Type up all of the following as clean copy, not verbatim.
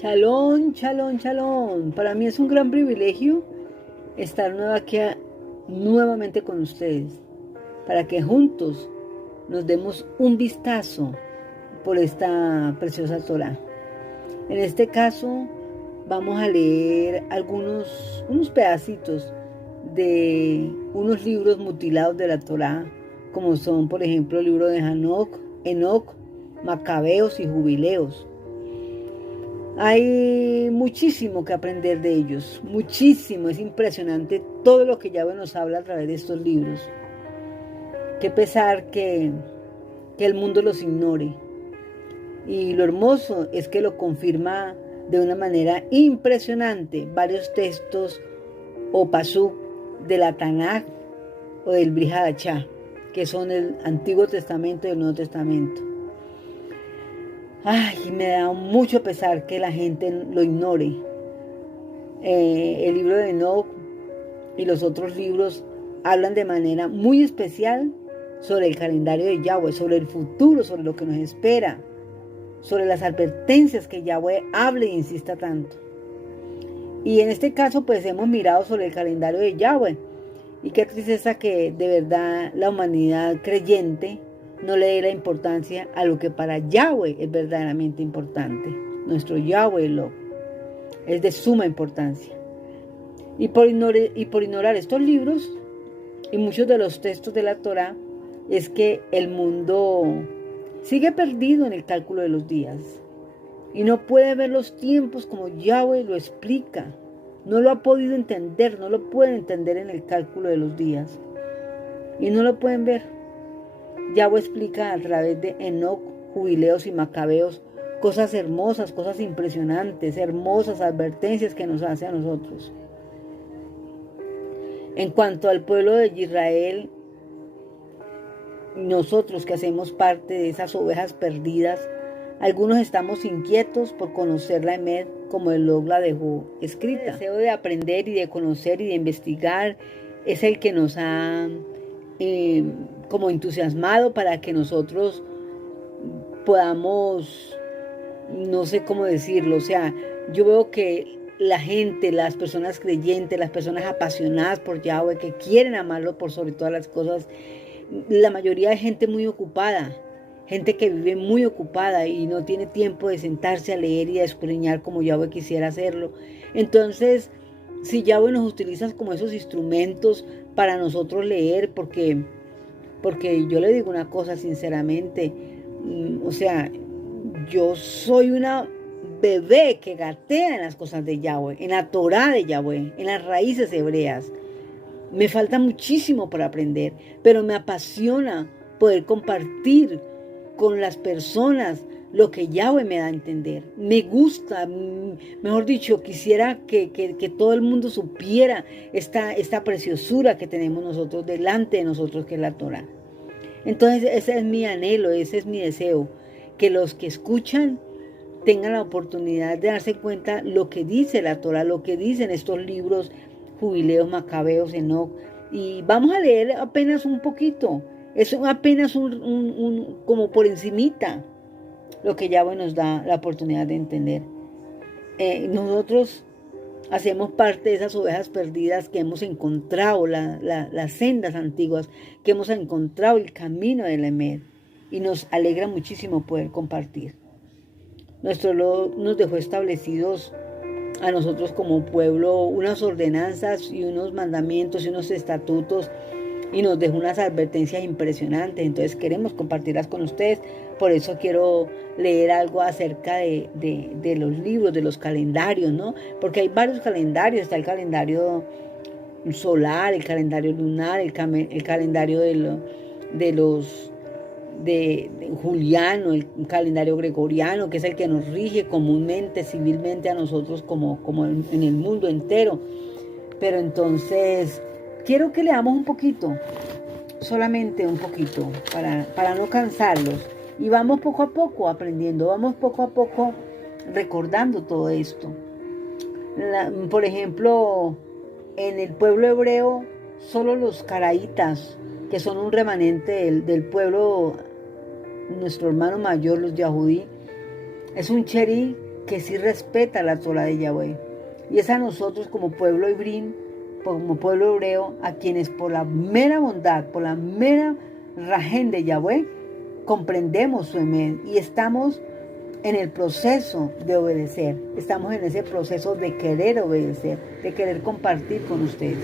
Shalom, shalom, shalom. Para mí es un gran privilegio estar nuevamente con ustedes, para que juntos nos demos un vistazo por esta preciosa Torá. En este caso, vamos a leer unos pedacitos de unos libros mutilados de la Torá, como son, por ejemplo, el libro de Enoc, Macabeos y Jubileos. Hay muchísimo que aprender de ellos, muchísimo, es impresionante todo lo que Yahweh nos habla a través de estos libros. Qué pesar que el mundo los ignore. Y lo hermoso es que lo confirma de una manera impresionante varios textos o pasuk de la Tanaj o del Brit Hadashah, que son el Antiguo Testamento y el Nuevo Testamento. Ay, me da mucho pesar que la gente lo ignore. El libro de Enoc y los otros libros hablan de manera muy especial sobre el calendario de Yahweh, sobre el futuro, sobre lo que nos espera, sobre las advertencias que Yahweh habla e insista tanto. Y en este caso, pues hemos mirado sobre el calendario de Yahweh. Y qué tristeza que de verdad la humanidad creyente no le dé la importancia a lo que para Yahweh es verdaderamente importante. Nuestro Yahweh es de suma importancia. Y por ignorar estos libros y muchos de los textos de la Torá, es que el mundo sigue perdido en el cálculo de los días. Y no puede ver los tiempos como Yahweh lo explica. No lo ha podido entender, no lo pueden entender en el cálculo de los días. Y no lo pueden ver. Yahweh explica a través de Enoc, Jubileos y Macabeos cosas hermosas, cosas impresionantes, hermosas advertencias que nos hace a nosotros. En cuanto al pueblo de Israel, nosotros que hacemos parte de esas ovejas perdidas, algunos estamos inquietos por conocer la Emet como el Log la dejó escrita. El deseo de aprender y de conocer y de investigar es el que nos ha como entusiasmado para que nosotros podamos, no sé cómo decirlo, o sea, yo veo que la gente, las personas creyentes, las personas apasionadas por Yahweh, que quieren amarlo por sobre todas las cosas, la mayoría de gente muy ocupada, gente que vive muy ocupada y no tiene tiempo de sentarse a leer y a escudriñar como Yahweh quisiera hacerlo. Entonces, si Yahweh nos utiliza como esos instrumentos para nosotros leer, porque yo le digo una cosa sinceramente, o sea, yo soy una bebé que gatea en las cosas de Yahweh, en la Torá de Yahweh, en las raíces hebreas. Me falta muchísimo por aprender, pero me apasiona poder compartir con las personas lo que Yahweh me da a entender. Me gusta, mejor dicho, quisiera que todo el mundo supiera esta preciosura que tenemos nosotros delante de nosotros, que es la Torá. Entonces ese es mi anhelo, ese es mi deseo, que los que escuchan tengan la oportunidad de darse cuenta lo que dice la Torá, lo que dicen estos libros, Jubileos, Macabeos, Enoc. Y vamos a leer apenas un poquito, es apenas como por encimita lo que Yahweh nos da la oportunidad de entender. Nosotros hacemos parte de esas ovejas perdidas que hemos encontrado, las sendas antiguas, que hemos encontrado el camino de la Emet, y nos alegra muchísimo poder compartir. Nuestro Lord nos dejó establecidos a nosotros como pueblo unas ordenanzas y unos mandamientos y unos estatutos, y nos dejó unas advertencias impresionantes. Entonces queremos compartirlas con ustedes. Por eso quiero leer algo acerca de los libros, de los calendarios, ¿no? Porque hay varios calendarios. Está el calendario solar, el calendario lunar, el calendario de Juliano, el calendario gregoriano, que es el que nos rige comúnmente, civilmente a nosotros como en el mundo entero. Pero entonces quiero que leamos un poquito, solamente un poquito, para no cansarlos. Y vamos poco a poco aprendiendo, vamos poco a poco recordando todo esto. Por ejemplo, en el pueblo hebreo, solo los caraítas, que son un remanente del pueblo, nuestro hermano mayor, los Yahudí, es un cherí que sí respeta la Torá de Yahweh. Y es a nosotros como pueblo hebrín, como pueblo hebreo, a quienes por la mera bondad, por la mera rajén de Yahweh, comprendemos su emed y estamos en el proceso de obedecer. Estamos en ese proceso de querer obedecer, de querer compartir con ustedes.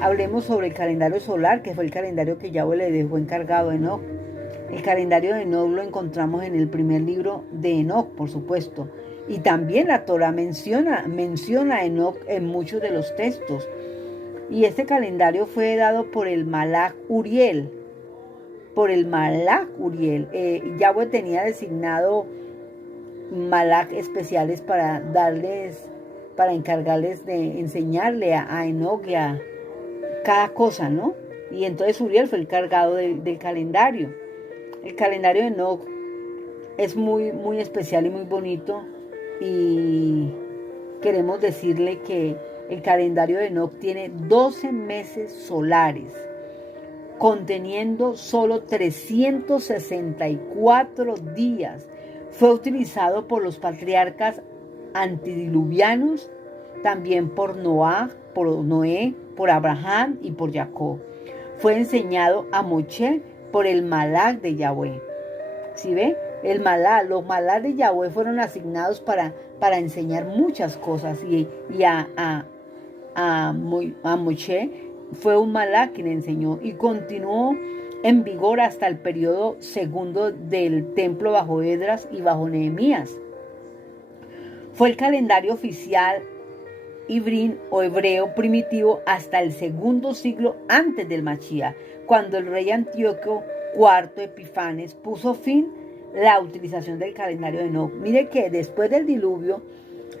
Hablemos sobre el calendario solar, que fue el calendario que Yahweh le dejó encargado a Enoc. El calendario de Enoc lo encontramos en el primer libro de Enoc, por supuesto. Y también la Torah menciona a Enoc en muchos de los textos. Y este calendario fue dado por el Malach Uriel. Yahweh tenía designado Malach especiales para encargarles de enseñarle a Enoc y a cada cosa, ¿no? Y entonces Uriel fue el encargado del calendario. El calendario de Enoc es muy, muy especial y muy bonito. Y queremos decirle que el calendario de Enoc tiene 12 meses solares, conteniendo solo 364 días. Fue utilizado por los patriarcas antidiluvianos, también por Noé, por Abraham y por Jacob. Fue enseñado a Moshe por el Malach de Yahweh. ¿Sí ve? Los Malach de Yahweh fueron asignados para enseñar muchas cosas y a Moshe fue un Malach quien enseñó y continuó en vigor hasta el periodo segundo del templo bajo Esdras y bajo Nehemías. Fue el calendario oficial hebrín o hebreo primitivo hasta el segundo siglo antes del Mashiach, cuando el rey Antíoco IV Epifanes puso fin a la utilización del calendario de Enoc. Mire que después del diluvio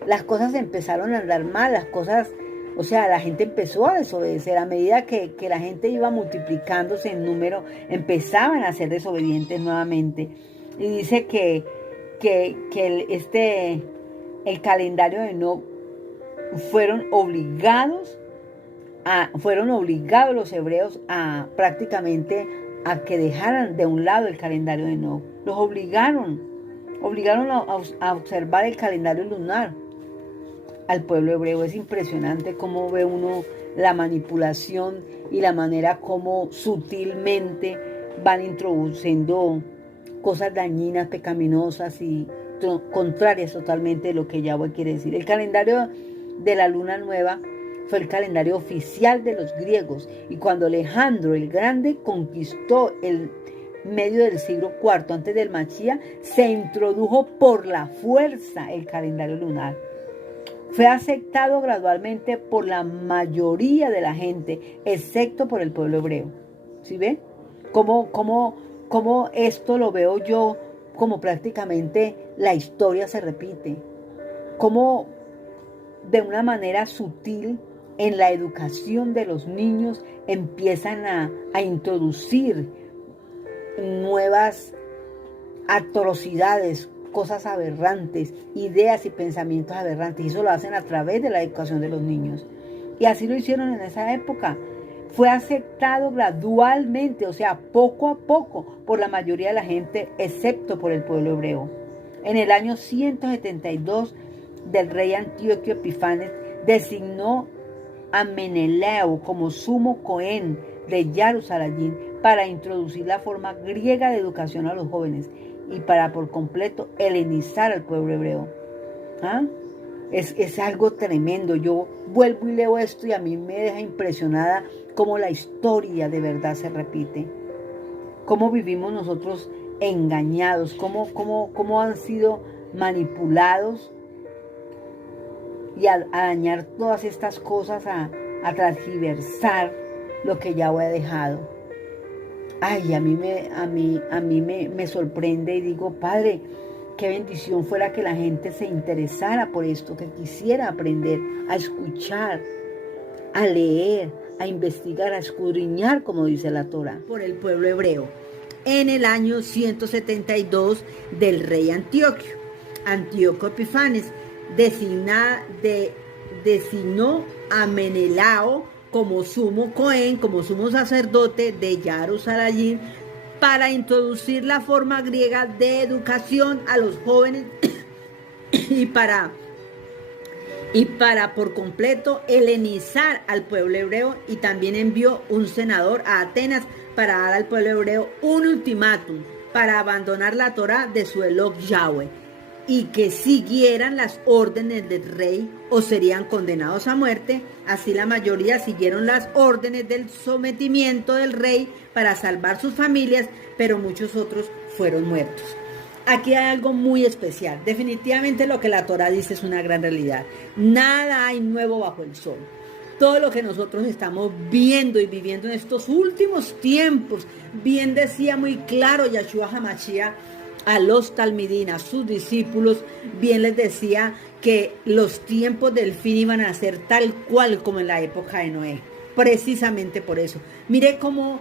las cosas empezaron a andar mal, la gente empezó a desobedecer. A medida que la gente iba multiplicándose en número, empezaban a ser desobedientes nuevamente. Y dice que el calendario de Enoc fueron obligados los hebreos a prácticamente a que dejaran de un lado el calendario de Enoc. Los obligaron a observar el calendario lunar al pueblo hebreo. Es impresionante cómo ve uno la manipulación y la manera como sutilmente van introduciendo cosas dañinas, pecaminosas y contrarias totalmente de lo que Yahweh quiere decir. El calendario de la luna nueva fue el calendario oficial de los griegos, y cuando Alejandro el Grande conquistó el medio del siglo IV antes del Mashiach, se introdujo por la fuerza el calendario lunar. Fue aceptado gradualmente por la mayoría de la gente, excepto por el pueblo hebreo. ¿Sí ven? ¿Cómo esto lo veo yo? Como prácticamente la historia se repite. Cómo de una manera sutil en la educación de los niños empiezan a introducir nuevas atrocidades, cosas aberrantes, ideas y pensamientos aberrantes. Y eso lo hacen a través de la educación de los niños. Y así lo hicieron en esa época. Fue aceptado gradualmente, o sea, poco a poco, por la mayoría de la gente, excepto por el pueblo hebreo. En el año 172 del rey Antíoco Epifanes, designó a Menelao como sumo Cohen de Jerusalén para introducir la forma griega de educación a los jóvenes y para por completo helenizar al pueblo hebreo. Es algo tremendo. Yo vuelvo y leo esto y a mí me deja impresionada cómo la historia de verdad se repite, cómo vivimos nosotros engañados, cómo han sido manipulados y a dañar todas estas cosas, a transgiversar lo que Yahweh ha dejado. Ay, a mí me sorprende y digo, Padre, qué bendición fuera que la gente se interesara por esto, que quisiera aprender, a escuchar, a leer, a investigar, a escudriñar, como dice la Torah, por el pueblo hebreo. En el año 172 del rey Antíoco Epifanes, designó a Menelao como sumo Cohen, como sumo sacerdote de Jerusalén, para introducir la forma griega de educación a los jóvenes y para por completo helenizar al pueblo hebreo, y también envió un senador a Atenas para dar al pueblo hebreo un ultimátum para abandonar la Torá de su Elok Yahweh y que siguieran las órdenes del rey o serían condenados a muerte. Así la mayoría siguieron las órdenes del sometimiento del rey para salvar sus familias, pero muchos otros fueron muertos. Aquí hay algo muy especial. Definitivamente lo que la Torá dice es una gran realidad. Nada hay nuevo bajo el sol. Todo lo que nosotros estamos viendo y viviendo en estos últimos tiempos, bien decía muy claro Yahshua HaMashiach a los talmidín, a sus discípulos, bien les decía que los tiempos del fin iban a ser tal cual como en la época de Noé. Precisamente por eso. Mire cómo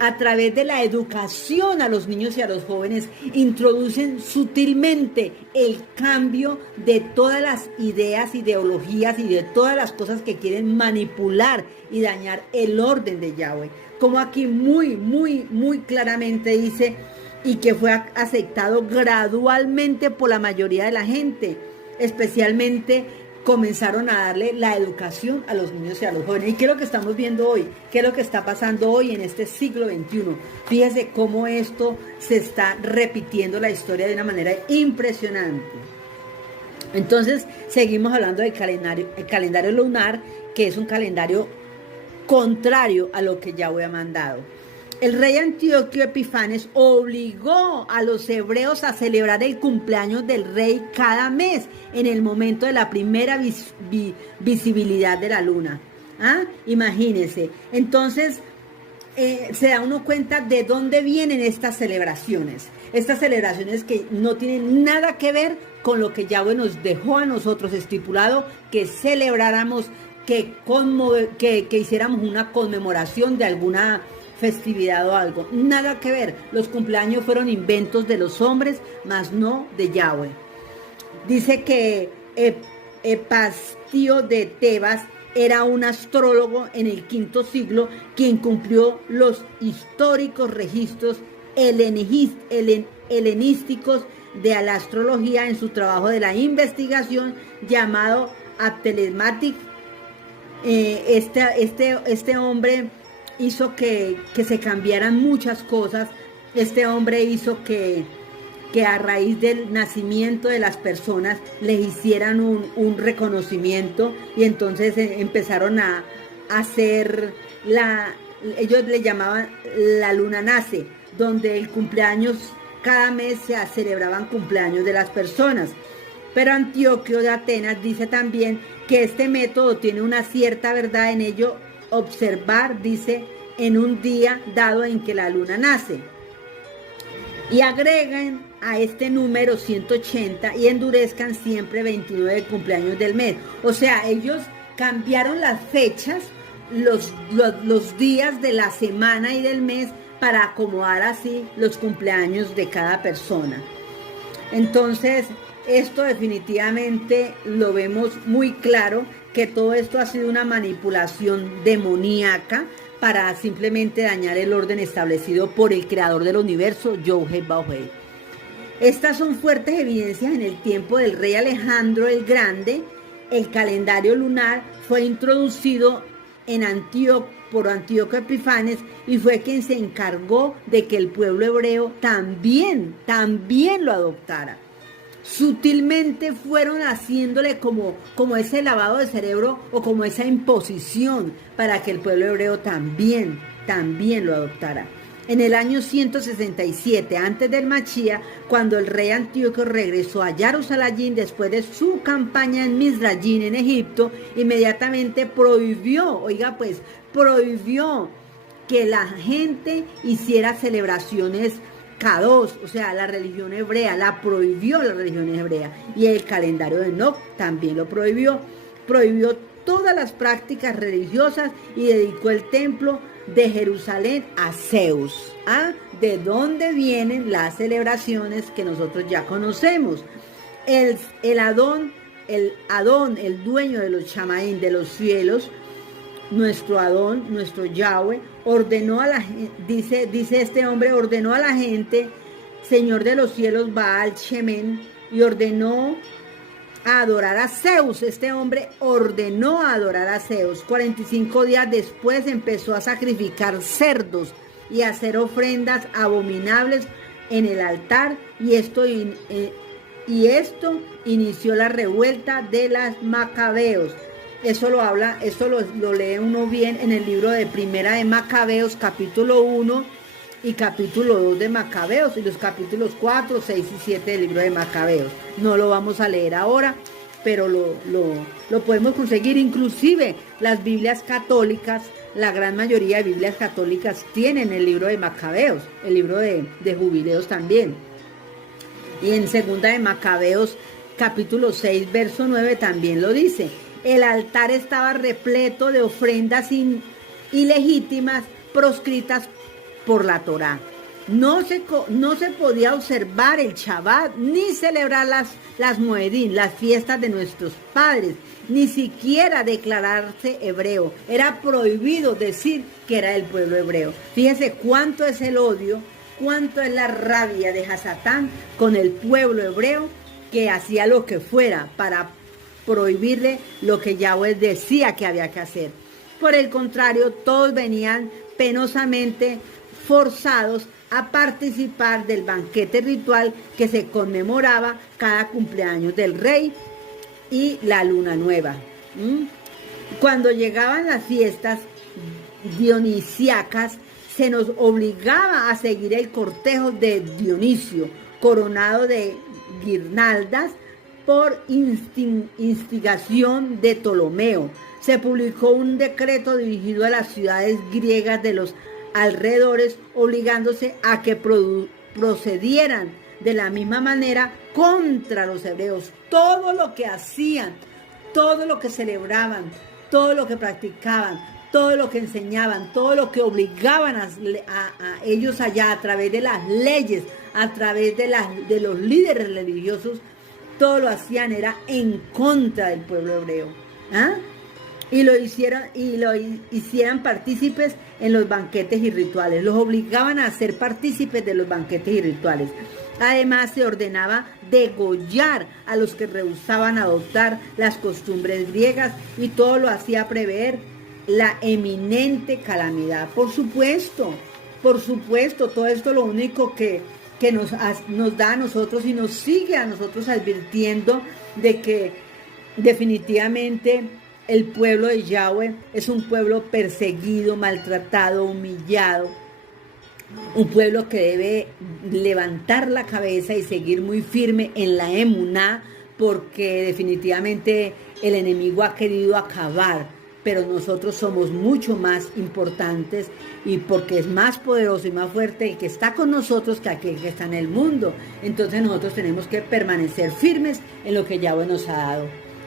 a través de la educación a los niños y a los jóvenes introducen sutilmente el cambio de todas las ideas, ideologías y de todas las cosas que quieren manipular y dañar el orden de Yahweh. Como aquí muy claramente dice, y que fue aceptado gradualmente por la mayoría de la gente, especialmente comenzaron a darle la educación a los niños y a los jóvenes. ¿Y qué es lo que estamos viendo hoy? ¿Qué es lo que está pasando hoy en este siglo XXI? Fíjese cómo esto se está repitiendo la historia de una manera impresionante. Entonces, seguimos hablando del calendario, el calendario lunar, que es un calendario contrario a lo que Yahweh ha mandado. El rey Antíoco Epifanes obligó a los hebreos a celebrar el cumpleaños del rey cada mes en el momento de la primera visibilidad de la luna. Imagínense. Entonces, se da uno cuenta de dónde vienen estas celebraciones. Estas celebraciones que no tienen nada que ver con lo que Yahweh nos dejó a nosotros estipulado, que celebráramos, que hiciéramos una conmemoración de alguna festividad o algo. Nada que ver. Los cumpleaños fueron inventos de los hombres, mas no de Yahweh. Dice que Epastio de Tebas era un astrólogo en el V siglo quien cumplió los históricos registros helenísticos de la astrología en su trabajo de la investigación llamado Aptelematic. Este hombre hizo que se cambiaran muchas cosas. Este hombre hizo que a raíz del nacimiento de las personas les hicieran un reconocimiento, y entonces empezaron a hacer ellos le llamaban la luna nace, donde el cumpleaños, cada mes se celebraban cumpleaños de las personas. Pero Antíoco de Atenas dice también que este método tiene una cierta verdad en ello. Observar, dice, en un día dado en que la luna nace. Y agreguen a este número 180 y endurezcan siempre 29 cumpleaños del mes. O sea, ellos cambiaron las fechas, los días de la semana y del mes para acomodar así los cumpleaños de cada persona. Entonces, esto definitivamente lo vemos muy claro, que todo esto ha sido una manipulación demoníaca para simplemente dañar el orden establecido por el creador del universo, Yahweh. Estas son fuertes evidencias. En el tiempo del rey Alejandro el Grande, el calendario lunar fue introducido por Antíoco Epifanes, y fue quien se encargó de que el pueblo hebreo también lo adoptara. Sutilmente fueron haciéndole como ese lavado de cerebro o como esa imposición para que el pueblo hebreo también lo adoptara. En el año 167 antes del Mashiach, cuando el rey Antíoco regresó a Jerusalén después de su campaña en Mizraim en Egipto, inmediatamente prohibió que la gente hiciera celebraciones K2, o sea, la religión hebrea, prohibió la religión hebrea, y el calendario de Enoch también lo prohibió todas las prácticas religiosas y dedicó el templo de Jerusalén a Zeus. ¿De dónde vienen las celebraciones que nosotros ya conocemos? El Adón, el dueño de los Shamaín, de los cielos, nuestro Adón, nuestro Yahweh, ordenó a la dice este hombre, ordenó a la gente, Señor de los cielos, Baal Shemen, y ordenó a adorar a Zeus. Este hombre ordenó a adorar a Zeus. 45 días después empezó a sacrificar cerdos y a hacer ofrendas abominables en el altar, y esto inició la revuelta de los macabeos. Eso lo lee uno bien en el libro de Primera de Macabeos, capítulo 1 y capítulo 2 de Macabeos, y los capítulos 4, 6 y 7 del libro de Macabeos. No lo vamos a leer ahora, pero lo podemos conseguir. Inclusive las Biblias católicas, la gran mayoría de Biblias católicas tienen el libro de Macabeos, el libro de Jubileos también. Y en Segunda de Macabeos, capítulo 6, verso 9 también lo dice. El altar estaba repleto de ofrendas ilegítimas proscritas por la Torá. No se podía observar el Shabbat, ni celebrar las Moedín, las fiestas de nuestros padres, ni siquiera declararse hebreo. Era prohibido decir que era el pueblo hebreo. Fíjese cuánto es el odio, cuánto es la rabia de Hasatán con el pueblo hebreo, que hacía lo que fuera para prohibirle lo que Yahweh decía que había que hacer. Por el contrario, todos venían penosamente forzados a participar del banquete ritual que se conmemoraba cada cumpleaños del rey y la luna nueva. Cuando llegaban las fiestas dionisíacas, se nos obligaba a seguir el cortejo de Dionisio, coronado de guirnaldas por instigación de Ptolomeo. Se publicó un decreto dirigido a las ciudades griegas de los alrededores, obligándose a que procedieran de la misma manera contra los hebreos. Todo lo que hacían, todo lo que celebraban, todo lo que practicaban, todo lo que enseñaban, todo lo que obligaban a ellos allá a través de las leyes, a través de los líderes religiosos, todo lo hacían era en contra del pueblo hebreo. Y lo hicieran partícipes en los banquetes y rituales. Los obligaban a ser partícipes de los banquetes y rituales. Además, se ordenaba degollar a los que rehusaban adoptar las costumbres griegas, y todo lo hacía prever la eminente calamidad. Por supuesto, todo esto lo único que nos da a nosotros y nos sigue a nosotros advirtiendo de que definitivamente el pueblo de Yahweh es un pueblo perseguido, maltratado, humillado, un pueblo que debe levantar la cabeza y seguir muy firme en la emuná, porque definitivamente el enemigo ha querido acabar, pero nosotros somos mucho más importantes, y porque es más poderoso y más fuerte el que está con nosotros que aquel que está en el mundo. Entonces nosotros tenemos que permanecer firmes en lo que Yahweh nos ha dado,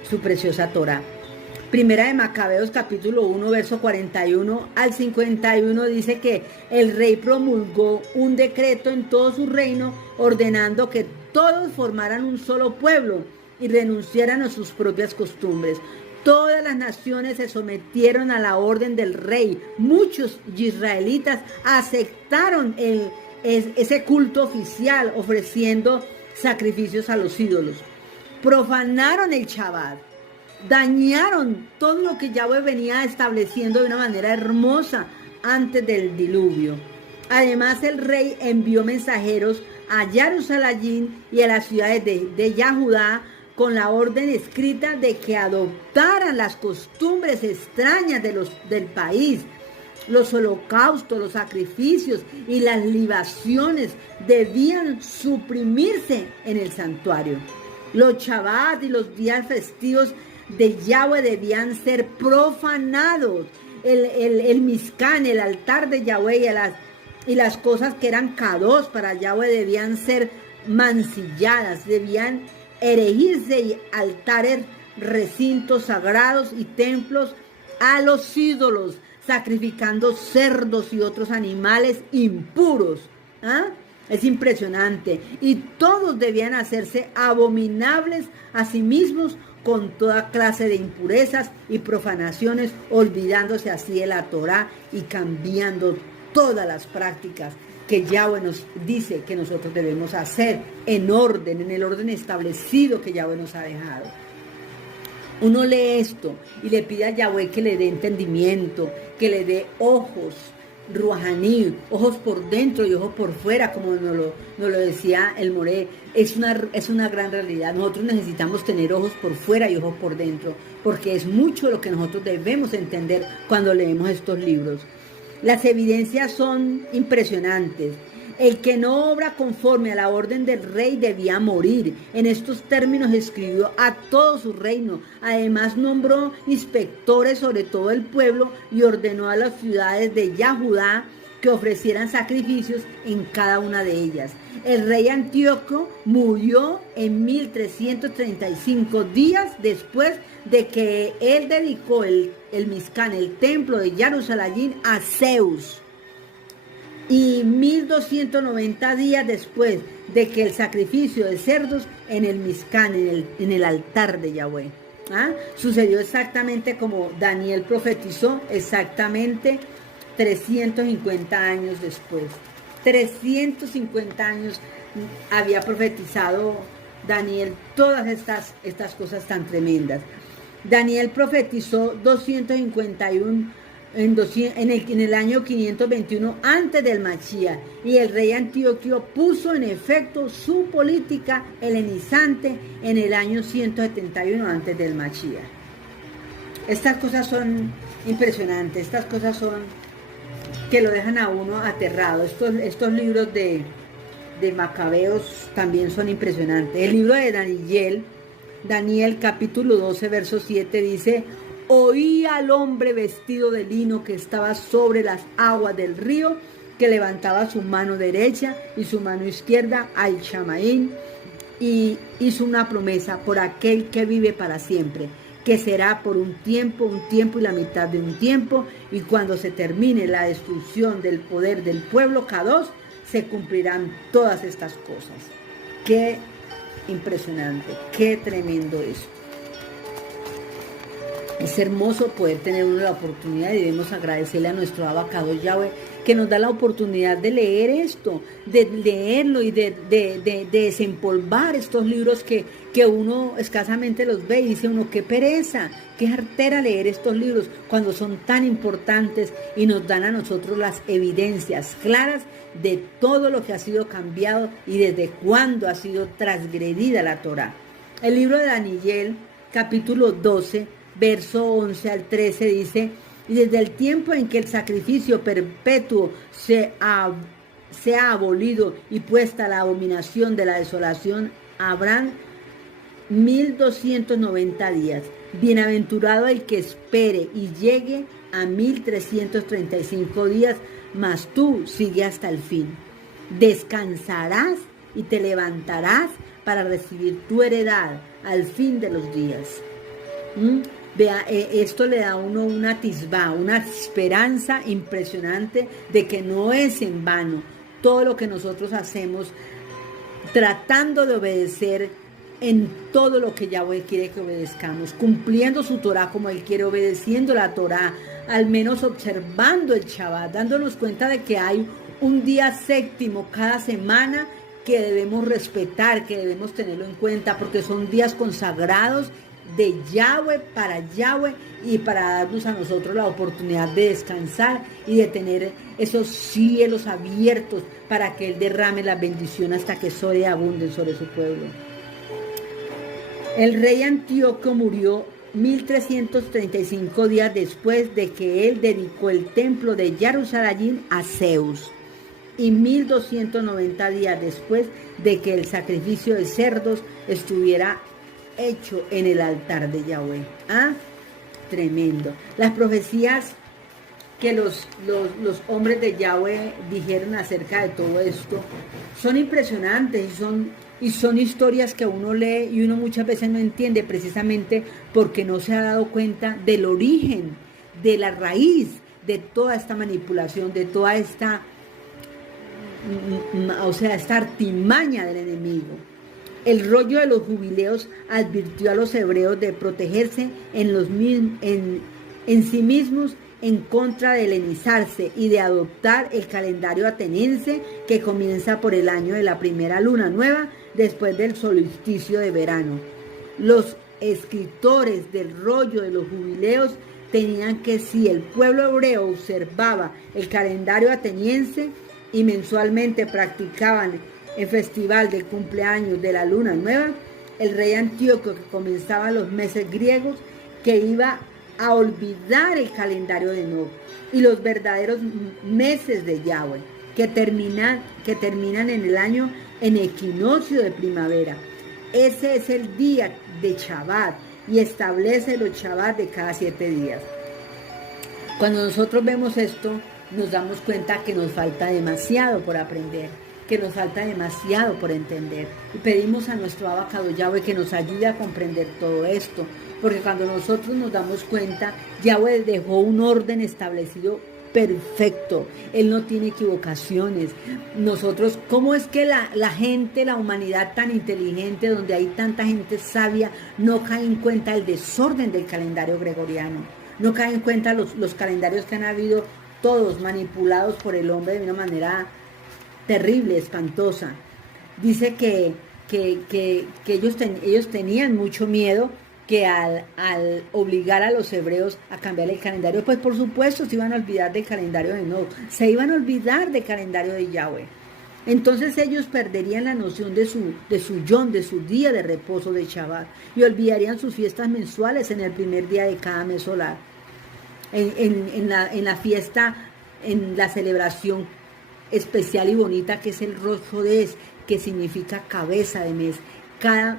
su preciosa Torá. Primera de Macabeos, capítulo 1, verso 41 al 51, dice que el rey promulgó un decreto en todo su reino, ordenando que todos formaran un solo pueblo y renunciaran a sus propias costumbres. Todas las naciones se sometieron a la orden del rey. Muchos israelitas aceptaron ese culto oficial, ofreciendo sacrificios a los ídolos. Profanaron el Shabbat. Dañaron todo lo que Yahweh venía estableciendo de una manera hermosa antes del diluvio. Además, el rey envió mensajeros a Jerusalén y a las ciudades de Yahudá con la orden escrita de que adoptaran las costumbres extrañas del país. Los holocaustos, los sacrificios y las libaciones debían suprimirse en el santuario. Los Shabbat y los días festivos de Yahweh debían ser profanados. El Mizcán, el altar de Yahweh, y las cosas que eran kadosh para Yahweh debían ser mancilladas, debían erigirse altares, recintos sagrados y templos a los ídolos, sacrificando cerdos y otros animales impuros. Es impresionante. Y todos debían hacerse abominables a sí mismos con toda clase de impurezas y profanaciones, olvidándose así de la Torá y cambiando todas las prácticas que Yahweh nos dice que nosotros debemos hacer en orden, en el orden establecido que Yahweh nos ha dejado. Uno lee esto y le pide a Yahweh que le dé entendimiento, que le dé ojos, ruajaní, ojos por dentro y ojos por fuera, como nos lo decía el Moré. Es una gran realidad. Nosotros necesitamos tener ojos por fuera y ojos por dentro, porque es mucho lo que nosotros debemos entender cuando leemos estos libros. Las evidencias son impresionantes. El que no obra conforme a la orden del rey debía morir. En estos términos escribió a todo su reino. Además nombró inspectores sobre todo el pueblo y ordenó a las ciudades de Yahudá que ofrecieran sacrificios en cada una de ellas. El rey Antíoco murió en 1335 días después de que él dedicó el Mizcán, el templo de Jerusalén, a Zeus. Y 1290 días después de que el sacrificio de cerdos en el Mizcán, en el altar de Yahweh. Sucedió exactamente como Daniel profetizó, exactamente 350 años después. 350 años había profetizado Daniel todas estas cosas tan tremendas. Daniel profetizó 251 en el año 521 antes del Mashiach, y el rey Antíoco puso en efecto su política helenizante en el año 171 antes del Mashiach. Estas cosas son impresionantes, estas cosas son que lo dejan a uno aterrado. Estos libros de Macabeos también son impresionantes. El libro de Daniel capítulo 12 verso 7 dice: oí al hombre vestido de lino que estaba sobre las aguas del río, que levantaba su mano derecha y su mano izquierda al Shamaín, y hizo una promesa por aquel que vive para siempre, que será por un tiempo y la mitad de un tiempo, y cuando se termine la destrucción del poder del pueblo Kadosh, se cumplirán todas estas cosas. Qué impresionante, qué tremendo esto. Es hermoso poder tener la oportunidad, y debemos agradecerle a nuestro Abacados Yahweh que nos da la oportunidad de leer esto, de leerlo y de desempolvar estos libros que uno escasamente los ve y dice uno: qué pereza, qué jartera leer estos libros cuando son tan importantes y nos dan a nosotros las evidencias claras de todo lo que ha sido cambiado y desde cuándo ha sido transgredida la Torá. El libro de Daniel, capítulo 12, verso 11 al 13 dice: y desde el tiempo en que el sacrificio perpetuo se ha abolido y puesta la abominación de la desolación, habrán 1290 días. Bienaventurado el que espere y llegue a 1335 días, mas tú sigue hasta el fin. Descansarás y te levantarás para recibir tu heredad al fin de los días. Vea, esto le da a uno una tisbá, una esperanza impresionante de que no es en vano todo lo que nosotros hacemos, tratando de obedecer en todo lo que Yahweh quiere que obedezcamos, cumpliendo su Torah como Él quiere, obedeciendo la Torah, al menos observando el Shabbat, dándonos cuenta de que hay un día séptimo cada semana que debemos respetar, que debemos tenerlo en cuenta, porque son días consagrados de Yahweh para Yahweh y para darnos a nosotros la oportunidad de descansar y de tener esos cielos abiertos para que Él derrame la bendición hasta que sobreabunden sobre su pueblo. El rey Antíoco murió 1335 días después de que él dedicó el templo de Jerusalén a Zeus, y 1290 días después de que el sacrificio de cerdos estuviera hecho en el altar de Yahweh. Tremendo. Las profecías que los hombres de Yahweh dijeron acerca de todo esto son impresionantes y son historias que uno lee y uno muchas veces no entiende, precisamente porque no se ha dado cuenta del origen, de la raíz de toda esta manipulación, de toda esta artimaña del enemigo. El rollo de los jubileos advirtió a los hebreos de protegerse en sí mismos en contra de helenizarse y de adoptar el calendario ateniense que comienza por el año de la primera luna nueva después del solsticio de verano. Los escritores del rollo de los jubileos tenían que, si el pueblo hebreo observaba el calendario ateniense y mensualmente practicaban el festival del cumpleaños de la luna nueva, el rey Antíoco, que comenzaba los meses griegos, que iba a olvidar el calendario de Enoc y los verdaderos meses de Yahweh, que terminan en el año en equinoccio de primavera. Ese es el día de Shabbat y establece los Shabbat de cada 7 días. Cuando nosotros vemos esto, nos damos cuenta que nos falta demasiado por aprender, que nos falta demasiado por entender. Y pedimos a nuestro Abacado Yahweh que nos ayude a comprender todo esto, porque cuando nosotros nos damos cuenta, Yahweh dejó un orden establecido perfecto. Él no tiene equivocaciones. Nosotros, ¿cómo es que la gente, la humanidad tan inteligente, donde hay tanta gente sabia, no cae en cuenta el desorden del calendario gregoriano? No cae en cuenta los calendarios que han habido, todos manipulados por el hombre de una manera terrible, espantosa. Dice que ellos tenían mucho miedo que al obligar a los hebreos a cambiar el calendario, pues por supuesto se iban a olvidar del calendario de Enoc, se iban a olvidar del calendario de Yahweh. Entonces ellos perderían la noción de su yom, de su día de reposo de Shabbat, y olvidarían sus fiestas mensuales en el primer día de cada mes solar. En la fiesta, en la celebración especial y bonita que es el Rosh Chodesh, que significa cabeza de mes. Cada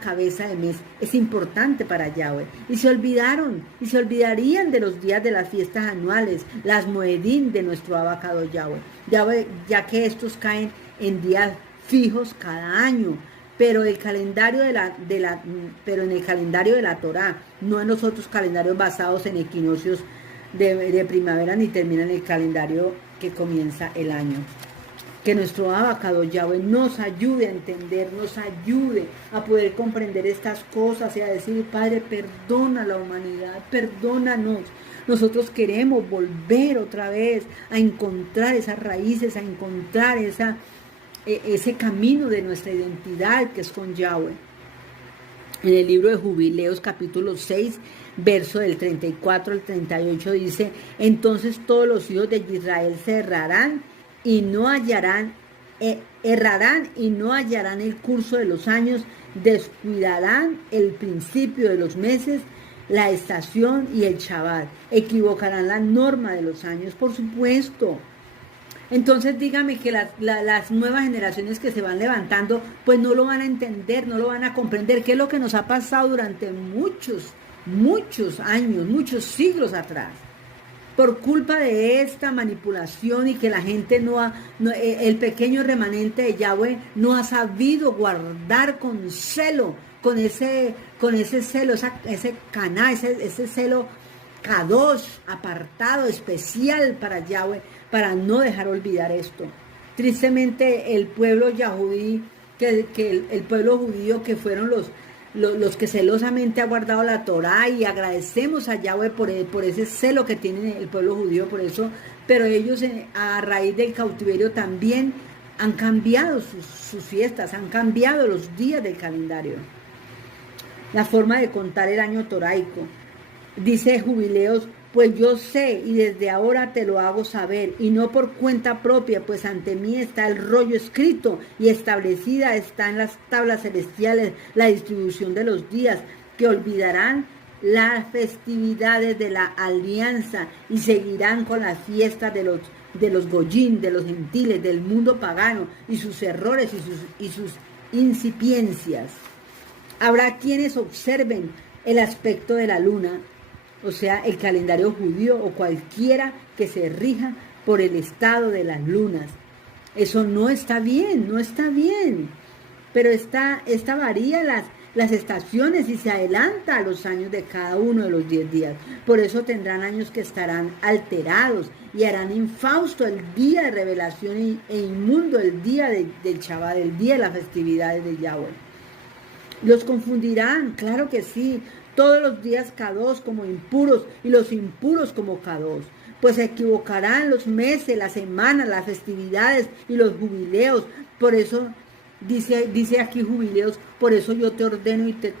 cabeza de mes es importante para Yahweh. Y se olvidarían de los días de las fiestas anuales, las Moedim de nuestro Abacado Yahweh, ya que estos caen en días fijos cada año. Pero en el calendario de la Torá, no en los otros calendarios basados en equinoccios de primavera, ni terminan el calendario que comienza el año. Que nuestro Abacado Yahweh nos ayude a entender, nos ayude a poder comprender estas cosas y a decir: Padre, perdona a la humanidad, perdónanos. Nosotros queremos volver otra vez a encontrar esas raíces, a encontrar ese camino de nuestra identidad que es con Yahweh. En el libro de Jubileos, capítulo 6, verso del 34 al 38, dice: entonces todos los hijos de Israel se errarán y no hallarán el curso de los años, descuidarán el principio de los meses, la estación y el Shabbat, equivocarán la norma de los años, por supuesto. Entonces dígame que las nuevas generaciones que se van levantando, pues no lo van a entender, no lo van a comprender, qué es lo que nos ha pasado durante muchos años, muchos siglos atrás. Por culpa de esta manipulación y que la gente el pequeño remanente de Yahweh no ha sabido guardar con celo, con ese celo, ese caná, ese celo kadosh, apartado, especial para Yahweh, para no dejar olvidar esto. Tristemente el pueblo yahudí, el pueblo judío, que fueron los que celosamente ha guardado la Torá, y agradecemos a Yahweh por ese celo que tiene el pueblo judío por eso, pero ellos a raíz del cautiverio también han cambiado sus fiestas, han cambiado los días del calendario, la forma de contar el año toraico. Dice Jubileos: pues yo sé y desde ahora te lo hago saber, y no por cuenta propia, pues ante mí está el rollo escrito y establecida está en las tablas celestiales la distribución de los días, que olvidarán las festividades de la alianza y seguirán con las fiestas de los goyim, de los gentiles, del mundo pagano, y sus errores y sus incipiencias. Habrá quienes observen el aspecto de la luna, o sea, el calendario judío, o cualquiera que se rija por el estado de las lunas. Eso no está bien, no está bien. Pero esta varía las estaciones y se adelanta a los años de cada uno de los 10 días. Por eso tendrán años que estarán alterados y harán infausto el día de revelación e inmundo el día del Shabbat, el día de las festividades de Yahweh. Los confundirán, claro que sí, todos los días K2 como impuros y los impuros como K2. Pues se equivocarán los meses, las semanas, las festividades y los jubileos. Por eso dice aquí jubileos, por eso yo te ordeno y te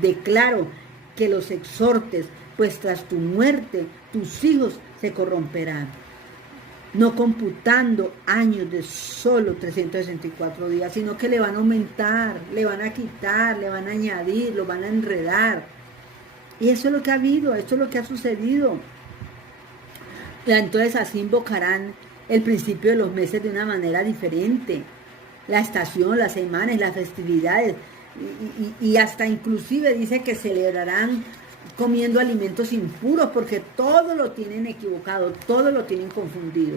declaro que los exhortes, pues tras tu muerte tus hijos se corromperán, no computando años de solo 364 días, sino que le van a aumentar, le van a quitar, le van a añadir, lo van a enredar. Y eso es lo que ha habido, esto es lo que ha sucedido. Entonces así invocarán el principio de los meses de una manera diferente. La estación, las semanas, las festividades, y hasta inclusive dice que celebrarán comiendo alimentos impuros, porque todo lo tienen equivocado, todo lo tienen confundido.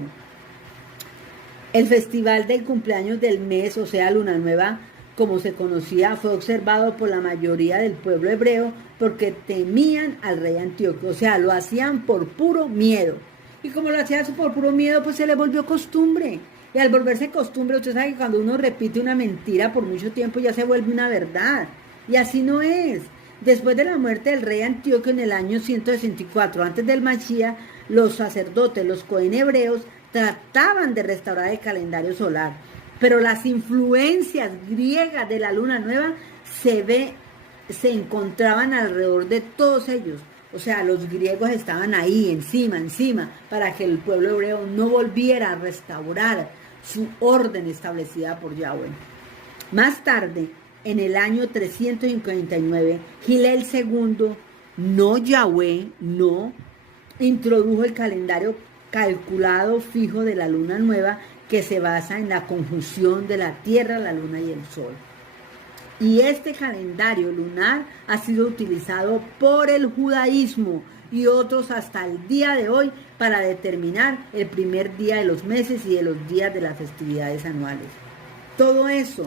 El festival del cumpleaños del mes, o sea, Luna Nueva, como se conocía, fue observado por la mayoría del pueblo hebreo porque temían al rey Antíoco, o sea, lo hacían por puro miedo. Y como lo hacían por puro miedo, pues se le volvió costumbre. Y al volverse costumbre, usted sabe que cuando uno repite una mentira por mucho tiempo ya se vuelve una verdad. Y así no es. Después de la muerte del rey Antíoco en el año 164 antes del Mashiach, los sacerdotes, los Cohen hebreos, trataban de restaurar el calendario solar. Pero las influencias griegas de la luna nueva se encontraban alrededor de todos ellos. O sea, los griegos estaban ahí, encima, para que el pueblo hebreo no volviera a restaurar su orden establecida por Yahweh. Más tarde, en el año 359, Hillel II, no Yahweh, no, introdujo el calendario calculado fijo de la luna nueva que se basa en la conjunción de la Tierra, la Luna y el Sol. Y este calendario lunar ha sido utilizado por el judaísmo y otros hasta el día de hoy para determinar el primer día de los meses y de los días de las festividades anuales. Todo eso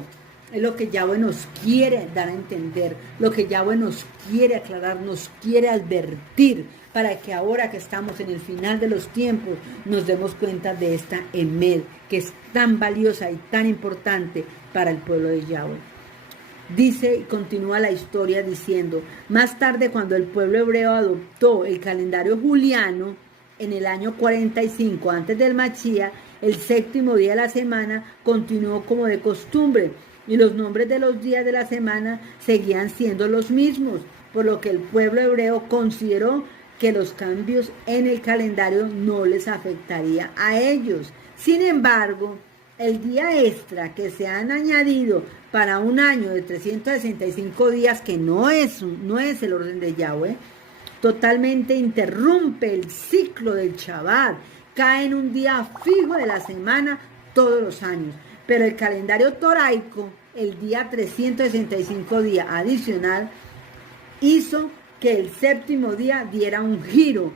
es lo que Yahweh nos quiere dar a entender, lo que Yahweh nos quiere aclarar, nos quiere advertir, para que ahora que estamos en el final de los tiempos nos demos cuenta de esta Emed, que es tan valiosa y tan importante para el pueblo de Yahweh. Dice y continúa la historia diciendo, más tarde cuando el pueblo hebreo adoptó el calendario juliano en el año 45 antes del Mashiach, el séptimo día de la semana continuó como de costumbre y los nombres de los días de la semana seguían siendo los mismos, por lo que el pueblo hebreo consideró que los cambios en el calendario no les afectaría a ellos. Sin embargo, el día extra que se han añadido para un año de 365 días, que no es el orden de Yahweh, totalmente interrumpe el ciclo del Shabbat, cae en un día fijo de la semana todos los años. Pero el calendario toraico, el día 365 día adicional, hizo que el séptimo día diera un giro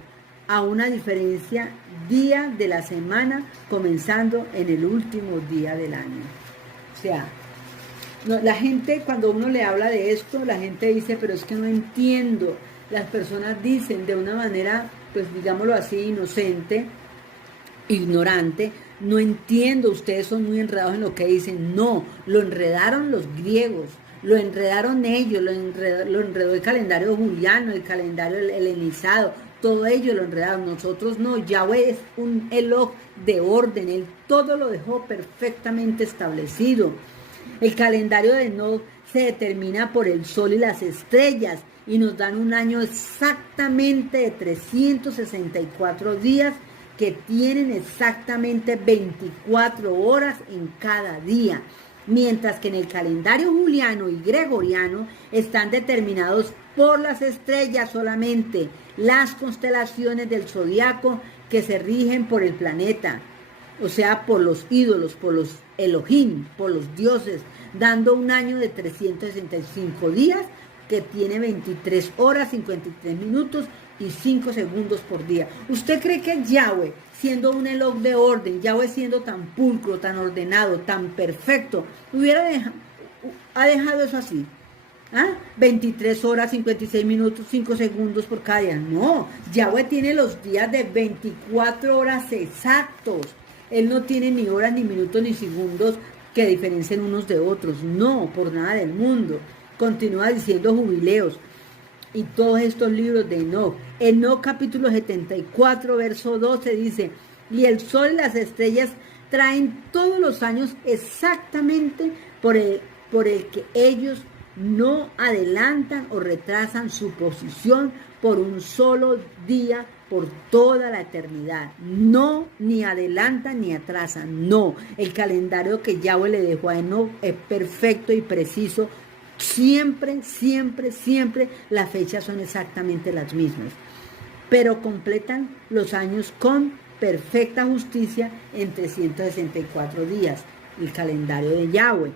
a una diferencia día de la semana, comenzando en el último día del año. O sea, la gente, cuando uno le habla de esto, la gente dice, pero es que no entiendo. Las personas dicen de una manera, pues digámoslo así, inocente, ignorante, no entiendo, ustedes son muy enredados en lo que dicen. No, lo enredaron los griegos, lo enredaron ellos, lo enredó el calendario juliano, el calendario helenizado, todo ello lo enredaron. Nosotros no. Yahweh es un Eloh de orden, Él todo lo dejó perfectamente establecido. El calendario de Enoch se determina por el sol y las estrellas y nos dan un año exactamente de 364 días que tienen exactamente 24 horas en cada día, mientras que en el calendario juliano y gregoriano están determinados por las estrellas solamente, las constelaciones del zodiaco que se rigen por el planeta, o sea, por los ídolos, por los Elohim, por los dioses, dando un año de 365 días que tiene 23 horas, 53 minutos y 5 segundos por día. ¿Usted cree que Yahweh, siendo un Eloh de orden, Yahweh siendo tan pulcro, tan ordenado, tan perfecto, ha dejado eso así? 23 horas, 56 minutos, 5 segundos por cada día. No, Yahweh tiene los días de 24 horas exactos. Él no tiene ni horas, ni minutos, ni segundos que diferencien unos de otros. No, por nada del mundo. Continúa diciendo jubileos y todos estos libros de Enoc. Enoc capítulo 74, verso 12 dice, y el sol y las estrellas traen todos los años exactamente por el que ellos no adelantan o retrasan su posición por un solo día por toda la eternidad. No, ni adelantan ni atrasan. No, el calendario que Yahweh le dejó a Enoc es perfecto y preciso. Siempre, siempre, siempre las fechas son exactamente las mismas. Pero completan los años con perfecta justicia en 364 días. El calendario de Yahweh.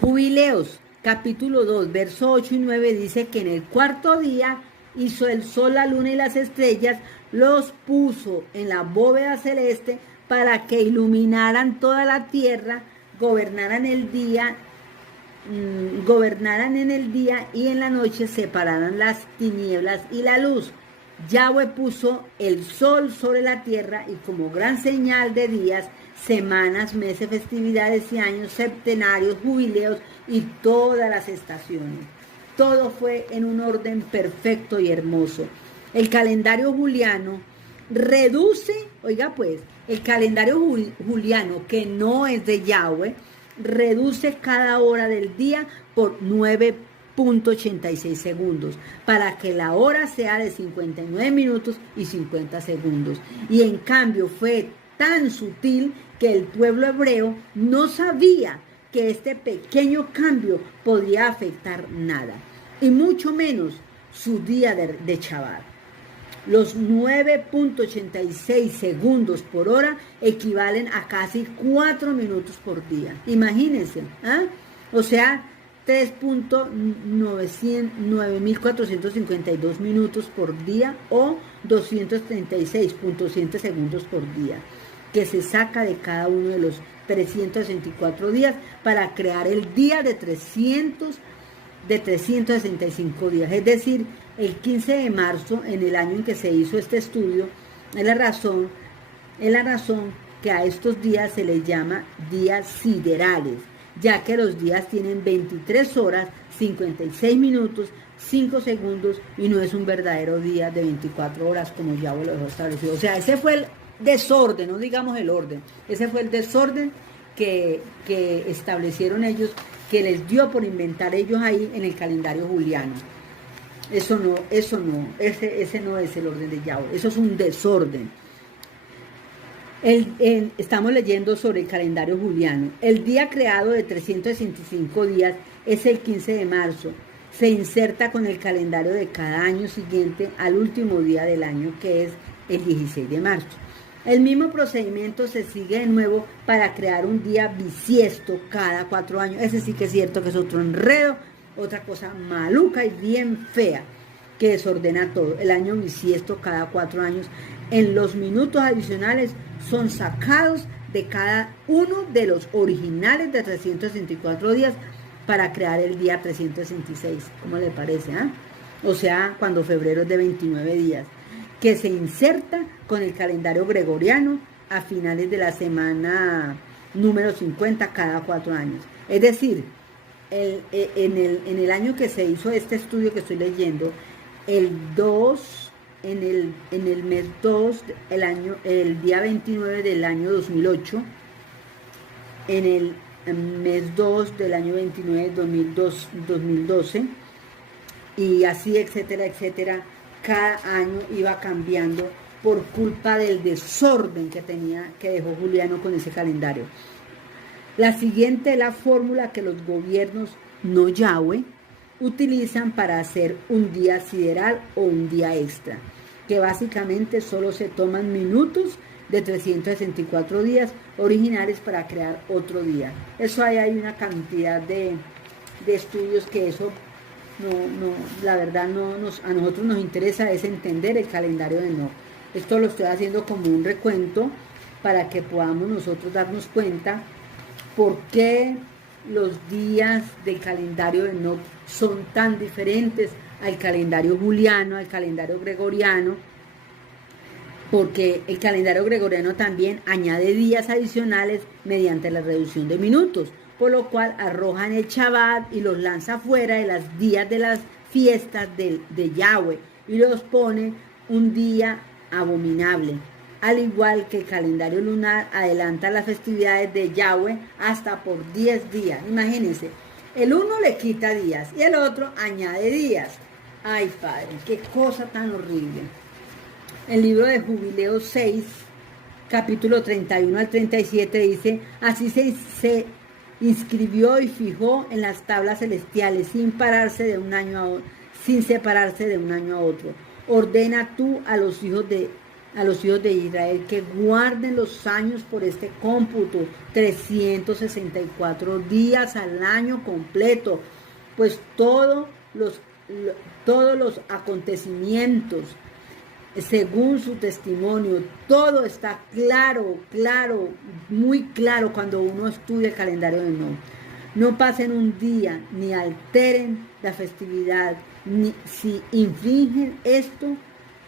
Jubileos, capítulo 2, verso 8 y 9 dice que en el cuarto día hizo el sol, la luna y las estrellas, los puso en la bóveda celeste para que iluminaran toda la tierra, gobernaran en el día y en la noche separaran las tinieblas y la luz. Yahweh puso el sol sobre la tierra y como gran señal de días, semanas, meses, festividades y años, septenarios, jubileos y todas las estaciones. Todo fue en un orden perfecto y hermoso. El calendario juliano reduce, oiga pues, el calendario juliano que no es de Yahweh, reduce cada hora del día por 9.86 segundos, para que la hora sea de 59 minutos y 50 segundos. Y en cambio fue tan sutil que el pueblo hebreo no sabía que este pequeño cambio podía afectar nada, y mucho menos su día de Shabbat. Los 9.86 segundos por hora equivalen a casi 4 minutos por día. Imagínense, ¿ah? O sea, 3.9452 minutos por día o 236.7 segundos por día, que se saca de cada uno de los 364 días para crear el día de 365 días. Es decir, el 15 de marzo, en el año en que se hizo este estudio, es la razón que a estos días se les llama días siderales, ya que los días tienen 23 horas, 56 minutos, 5 segundos y no es un verdadero día de 24 horas como ya lo dejó establecido. O sea, ese fue el desorden, no digamos el orden, ese fue el desorden que establecieron ellos, que les dio por inventar ellos ahí en el calendario juliano. Ese no es el orden de Yahweh, eso es un desorden. Estamos leyendo sobre el calendario juliano. El día creado de 365 días es el 15 de marzo. Se inserta con el calendario de cada año siguiente al último día del año, que es el 16 de marzo. El mismo procedimiento se sigue de nuevo para crear un día bisiesto cada 4 años. Ese sí que es cierto que es otro enredo, otra cosa maluca y bien fea que desordena todo. El año bisiesto cada 4 años. En los minutos adicionales son sacados de cada uno de los originales de 364 días para crear el día 366. ¿Cómo le parece? O sea, cuando febrero es de 29 días, que se inserta con el calendario gregoriano a finales de la semana número 50 cada 4 años. Es decir, en el año que se hizo este estudio que estoy leyendo, el mes 2, el día 29 del año 2008, en el mes 2 del año 29 2012, y así, etcétera, etcétera, cada año iba cambiando por culpa del desorden que dejó Juliano con ese calendario. La siguiente es la fórmula que los gobiernos no Yahweh utilizan para hacer un día sideral o un día extra, que básicamente solo se toman minutos de 364 días originales para crear otro día. Eso hay una cantidad de estudios que eso la verdad a nosotros nos interesa es entender el calendario de Enoc. Esto lo estoy haciendo como un recuento para que podamos nosotros darnos cuenta por qué los días del calendario de Enoc son tan diferentes al calendario juliano, al calendario gregoriano, porque el calendario gregoriano también añade días adicionales mediante la reducción de minutos, por lo cual arrojan el Shabbat y los lanza fuera de los días de las fiestas de Yahweh y los pone un día abominable. Al igual que el calendario lunar adelanta las festividades de Yahweh hasta por 10 días. Imagínense, el uno le quita días y el otro añade días. Ay, Padre, qué cosa tan horrible. El libro de Jubileos 6, capítulo 31 al 37 dice: así se inscribió y fijó en las tablas celestiales sin separarse de un año a otro. Ordena tú a los hijos de Israel que guarden los años por este cómputo, 364 días al año completo, pues todos los acontecimientos según su testimonio, todo está claro, muy claro cuando uno estudia el calendario de Enoc. No pasen un día, ni alteren la festividad, ni si infringen esto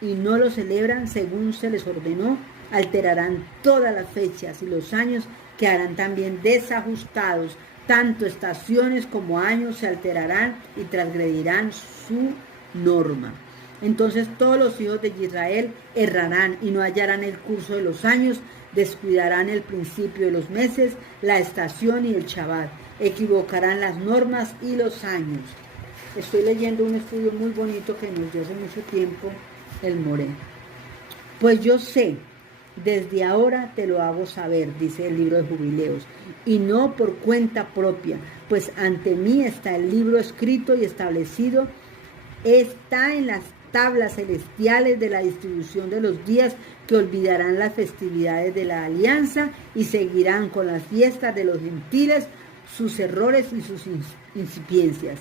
y no lo celebran según se les ordenó, alterarán todas las fechas y los años quedarán también desajustados. Tanto estaciones como años se alterarán y transgredirán su norma. Entonces todos los hijos de Israel errarán y no hallarán el curso de los años, descuidarán el principio de los meses, la estación y el Shabbat, equivocarán las normas y los años. Estoy leyendo un estudio muy bonito que nos dio hace mucho tiempo el Moré. Pues yo sé, desde ahora te lo hago saber, dice el libro de Jubileos, y no por cuenta propia, pues ante mí está el libro escrito y establecido, está en las tablas celestiales de la distribución de los días, que olvidarán las festividades de la alianza y seguirán con las fiestas de los gentiles, sus errores y sus incipiencias.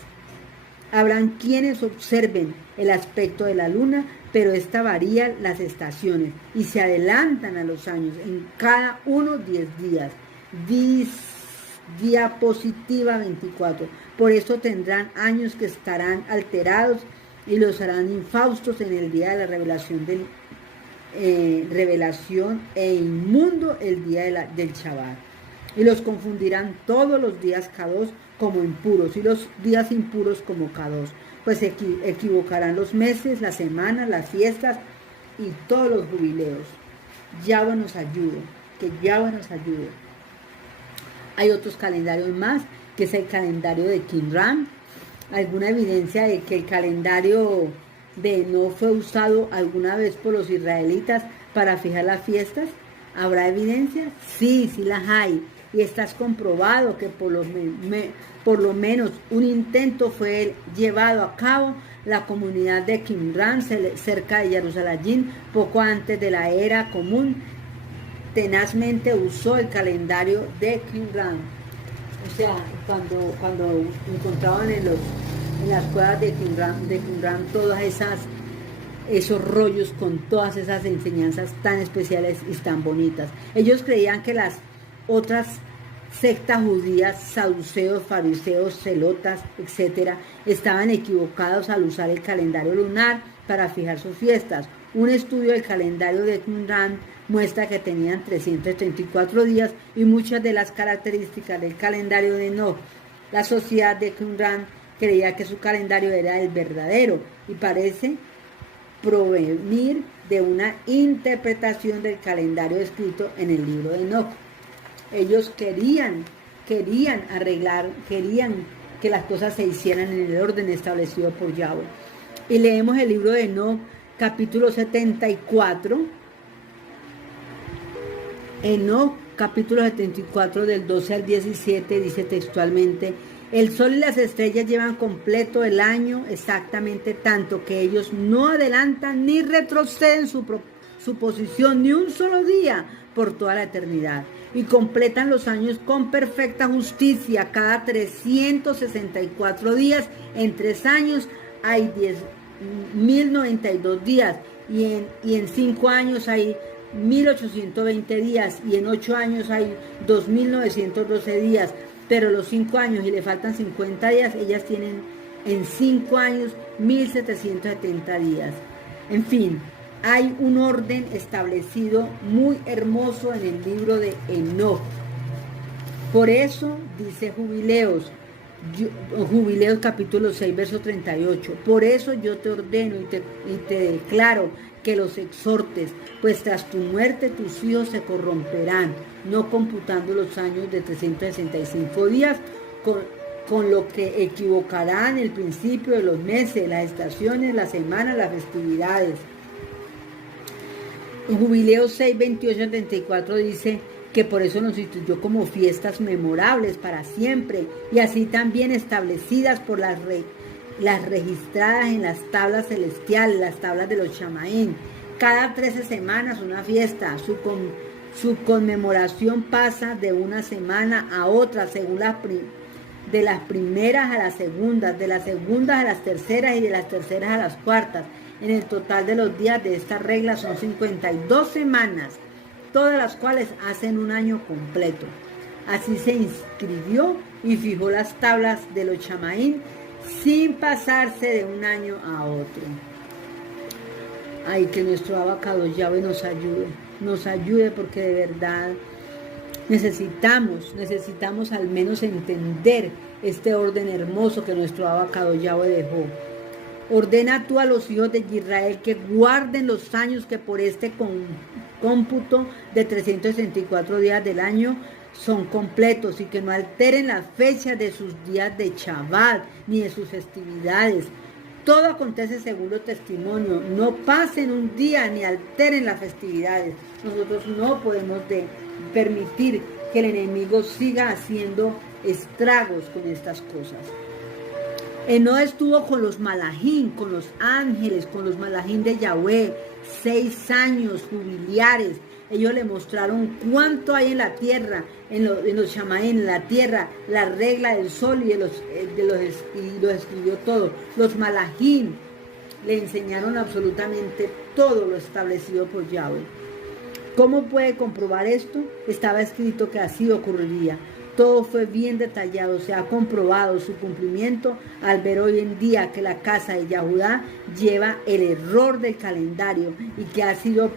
Habrán quienes observen el aspecto de la luna, pero esta varía las estaciones y se adelantan a los años, en cada uno 10 días. Diapositiva 24. Por eso tendrán años que estarán alterados y los harán infaustos en el día de la revelación e inmundo el día del Shabbat. Y los confundirán todos los días Kadosh como impuros y los días impuros como Kadosh. Pues equivocarán los meses, las semanas, las fiestas y todos los jubileos. Yahweh nos ayude, que Yahweh nos ayude. Hay otros calendarios más, que es el calendario de Qumran. ¿Alguna evidencia de que el calendario de Enoc fue usado alguna vez por los israelitas para fijar las fiestas? ¿Habrá evidencia? Sí, sí las hay. Y está comprobado que por lo menos un intento fue llevado a cabo la comunidad de Qumran, cerca de Jerusalén, poco antes de la era común. Tenazmente usó el calendario de Qumran. O sea, cuando encontraban en las cuevas de Qumran todas esos rollos con todas esas enseñanzas tan especiales y tan bonitas. Ellos creían que las otras sectas judías, saduceos, fariseos, celotas, etcétera, estaban equivocados al usar el calendario lunar para fijar sus fiestas. Un estudio del calendario de Qumran muestra que tenían 334 días y muchas de las características del calendario de Enoc. La sociedad de Qumran creía que su calendario era el verdadero y parece provenir de una interpretación del calendario escrito en el libro de Enoc. Ellos querían arreglar, querían que las cosas se hicieran en el orden establecido por Yahweh. Y leemos el libro de Enoc, capítulo 74. Enoc, capítulo 74, del 12 al 17, dice textualmente: el sol y las estrellas llevan completo el año exactamente tanto que ellos no adelantan ni retroceden su posición ni un solo día por toda la eternidad, y completan los años con perfecta justicia. Cada 364 días, en 3 años hay 10.092 días, y en 5 años hay 1.820 días, y en 8 años hay 2.912 días. Pero los 5 años y le faltan 50 días, ellas tienen en 5 años 1.770 días. En fin, hay un orden establecido muy hermoso en el libro de Enoc. Por eso dice Jubileos capítulo 6, verso 38. Por eso yo te ordeno y te declaro que los exhortes, pues tras tu muerte tus hijos se corromperán, no computando los años de 365 días, con lo que equivocarán el principio de los meses, las estaciones, las semanas, las festividades. En Jubileos 6, 28 al 34 dice que por eso nos instituyó como fiestas memorables para siempre, y así también establecidas por las registradas en las tablas celestiales, las tablas de los Chamaín. Cada 13 semanas una fiesta. Su conmemoración pasa de una semana a otra, según de las primeras a las segundas, de las segundas a las terceras y de las terceras a las cuartas. En el total de los días de esta regla son 52 semanas, todas las cuales hacen un año completo. Así se inscribió y fijó las tablas de los Chamaín sin pasarse de un año a otro. Ay, que nuestro Abacados Yahweh nos ayude porque de verdad necesitamos al menos entender este orden hermoso que nuestro Abacados Yahweh dejó. Ordena tú a los hijos de Israel que guarden los años que por este cómputo de 364 días del año son completos, y que no alteren las fechas de sus días de Shabbat ni de sus festividades. Todo acontece según los testimonios. No pasen un día ni alteren las festividades. Nosotros no podemos permitir que el enemigo siga haciendo estragos con estas cosas. Enoc estuvo con los malajim, con los ángeles, con los malajim de Yahweh, 6 años jubiliares. Ellos le mostraron cuánto hay en la tierra, en los Chamaín, en la tierra, la regla del sol, y lo escribió todo. Los malajim le enseñaron absolutamente todo lo establecido por Yahweh. ¿Cómo puede comprobar esto? Estaba escrito que así ocurriría. Todo fue bien detallado, se ha comprobado su cumplimiento al ver hoy en día que la casa de Yahudá lleva el error del calendario, y que ha sido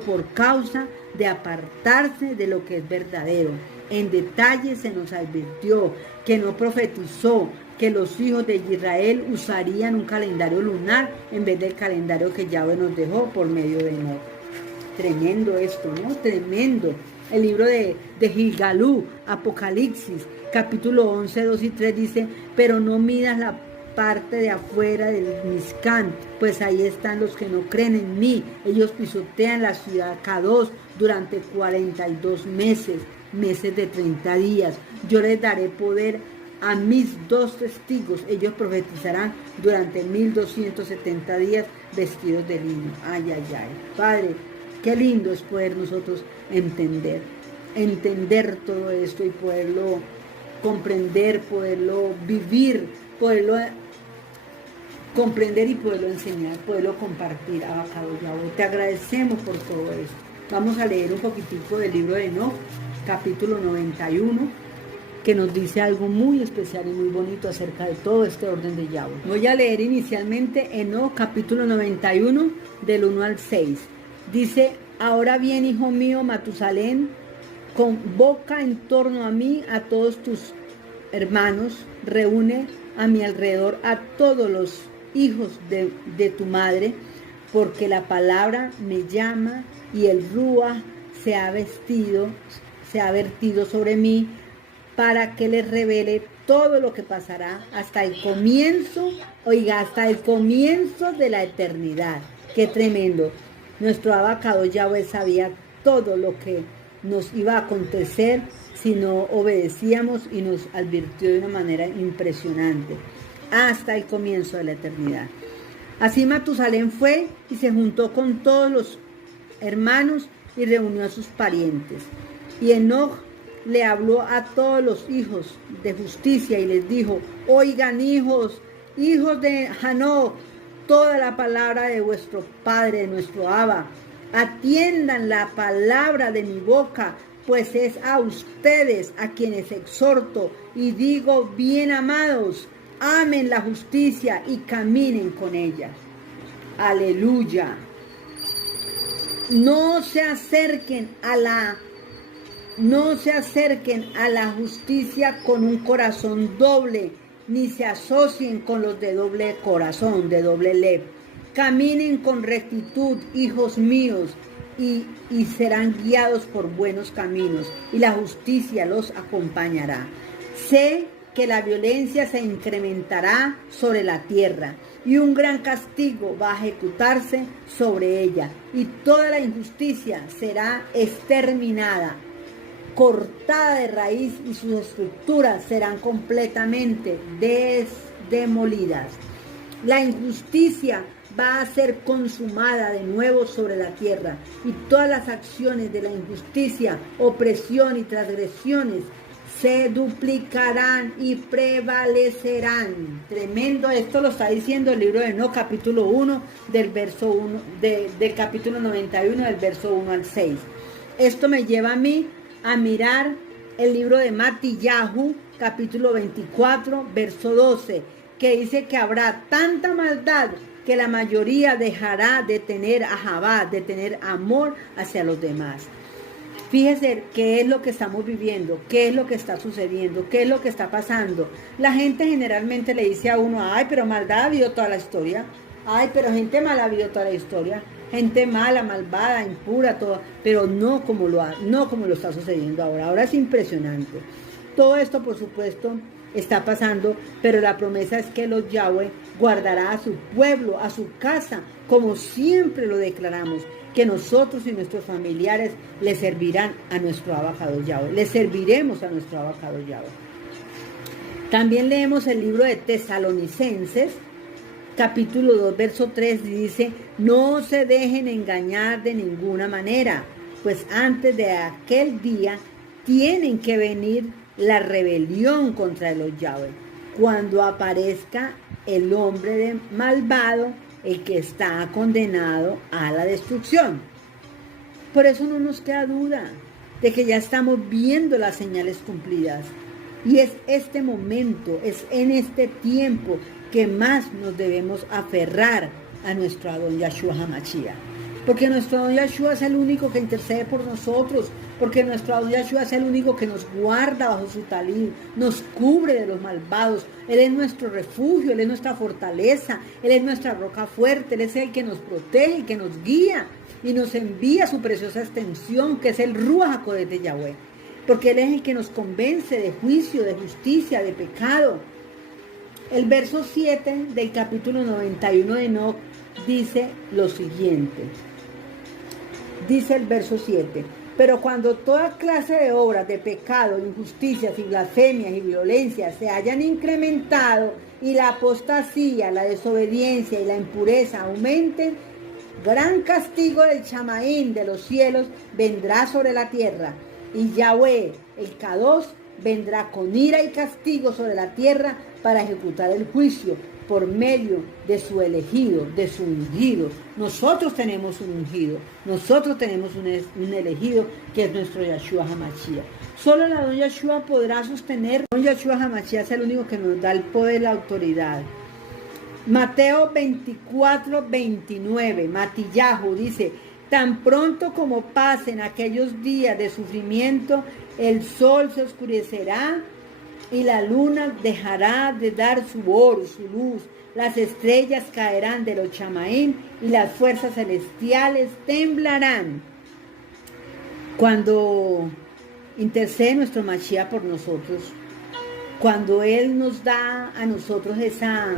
por causa de apartarse de lo que es verdadero. En detalle se nos advirtió que no profetizó que los hijos de Israel usarían un calendario lunar en vez del calendario que Yahweh nos dejó por medio de Enoc. Tremendo esto, ¿no? Tremendo. El libro de Gilgalú, Apocalipsis, capítulo 11, 2 y 3 dice: pero no midas la parte de afuera del Mizcán, pues ahí están los que no creen en mí. Ellos pisotean la ciudad Kadosh durante 42 meses de 30 días. Yo les daré poder a mis 2 testigos. Ellos profetizarán durante 1270 días vestidos de lino. Ay, ay, ay. Padre, qué lindo es poder nosotros entender todo esto y poderlo comprender, poderlo vivir, poderlo comprender y poderlo enseñar, poderlo compartir. Abacados Yahweh, te agradecemos por todo esto. Vamos a leer un poquitico del libro de Enoc, capítulo 91, que nos dice algo muy especial y muy bonito acerca de todo este orden de Yahweh. Voy a leer inicialmente Enoc, capítulo 91, del 1 al 6. Dice: ahora bien, hijo mío, Matusalén, convoca en torno a mí a todos tus hermanos, reúne a mi alrededor a todos los hijos de tu madre, porque la palabra me llama y el Ruach se ha vertido sobre mí, para que les revele todo lo que pasará hasta el comienzo, hasta el comienzo de la eternidad. ¡Qué tremendo! Nuestro Abacados Yahweh sabía todo lo que nos iba a acontecer si no obedecíamos, y nos advirtió de una manera impresionante, hasta el comienzo de la eternidad. Así Matusalén fue y se juntó con todos los hermanos y reunió a sus parientes. Y Enoc le habló a todos los hijos de justicia y les dijo: oigan, hijos de Hanoc, toda la palabra de vuestro padre, de nuestro Abba. Atiendan la palabra de mi boca, pues es a ustedes a quienes exhorto y digo: bien amados, amen la justicia y caminen con ella. Aleluya. No se acerquen a la justicia con un corazón doble, ni se asocien con los de doble corazón, de doble ley. Caminen con rectitud, hijos míos, y serán guiados por buenos caminos, y la justicia los acompañará. Sé que la violencia se incrementará sobre la tierra, y un gran castigo va a ejecutarse sobre ella, y toda la injusticia será exterminada, cortada de raíz, y sus estructuras serán completamente demolidas. La injusticia va a ser consumada de nuevo sobre la tierra, y todas las acciones de la injusticia, opresión y transgresiones se duplicarán y prevalecerán. Tremendo, esto lo está diciendo el libro de Enoc, capítulo 1, del verso 1, del capítulo 91, del verso 1 al 6. Esto me lleva a mí a mirar el libro de Matillahu, capítulo 24, verso 12, que dice que habrá tanta maldad que la mayoría dejará de tener ahabá, de tener amor hacia los demás. Fíjese qué es lo que estamos viviendo, qué es lo que está sucediendo, qué es lo que está pasando. La gente generalmente le dice a uno, ay, pero maldad ha habido toda la historia. Ay, pero gente mala ha habido toda la historia. Gente mala, malvada, impura, todo. Pero no como lo está sucediendo ahora. Ahora es impresionante. Todo esto, por supuesto, está pasando, pero la promesa es que los Yahweh guardará a su pueblo, a su casa, como siempre lo declaramos, que nosotros y nuestros familiares le servirán a nuestro abajador Yahweh. Le serviremos a nuestro abajador Yahweh. También leemos el libro de Tesalonicenses, capítulo 2, verso 3, y dice, no se dejen engañar de ninguna manera, pues antes de aquel día tienen que venir la rebelión contra los Yahweh, cuando aparezca el hombre malvado, el que está condenado a la destrucción. Por eso no nos queda duda de que ya estamos viendo las señales cumplidas. Y es este momento, es en este tiempo que más nos debemos aferrar a nuestro Adón Yahshua HaMashiach. Porque nuestro Adón Yahshua es el único que intercede por nosotros. Porque nuestro Adón Yahshua es el único que nos guarda bajo su talid, nos cubre de los malvados. Él es nuestro refugio, Él es nuestra fortaleza, Él es nuestra roca fuerte, Él es el que nos protege y que nos guía y nos envía su preciosa extensión, que es el Ruach HaKodesh de Yahweh. Porque Él es el que nos convence de juicio, de justicia, de pecado. El verso 7 del capítulo 91 de Enoc dice lo siguiente. Dice el verso 7. Pero cuando toda clase de obras de pecado, injusticias y blasfemias y violencias se hayan incrementado y la apostasía, la desobediencia y la impureza aumenten, gran castigo del Chamaín de los cielos vendrá sobre la tierra. Y Yahweh, el Kadosh, vendrá con ira y castigo sobre la tierra para ejecutar el juicio por medio de su elegido, de su ungido. Nosotros tenemos un ungido, nosotros tenemos un elegido que es nuestro Yahshua HaMashiach. Solo el Adón Yahshua podrá sostener. El Adón Yahshua HaMashiach es el único que nos da el poder y la autoridad. Mateo 24, 29, Matillahu dice, tan pronto como pasen aquellos días de sufrimiento, el sol se oscurecerá y la luna dejará de dar su oro, su luz. Las estrellas caerán de los chamaín y las fuerzas celestiales temblarán. Cuando intercede nuestro Mashiach por nosotros, cuando Él nos da a nosotros esa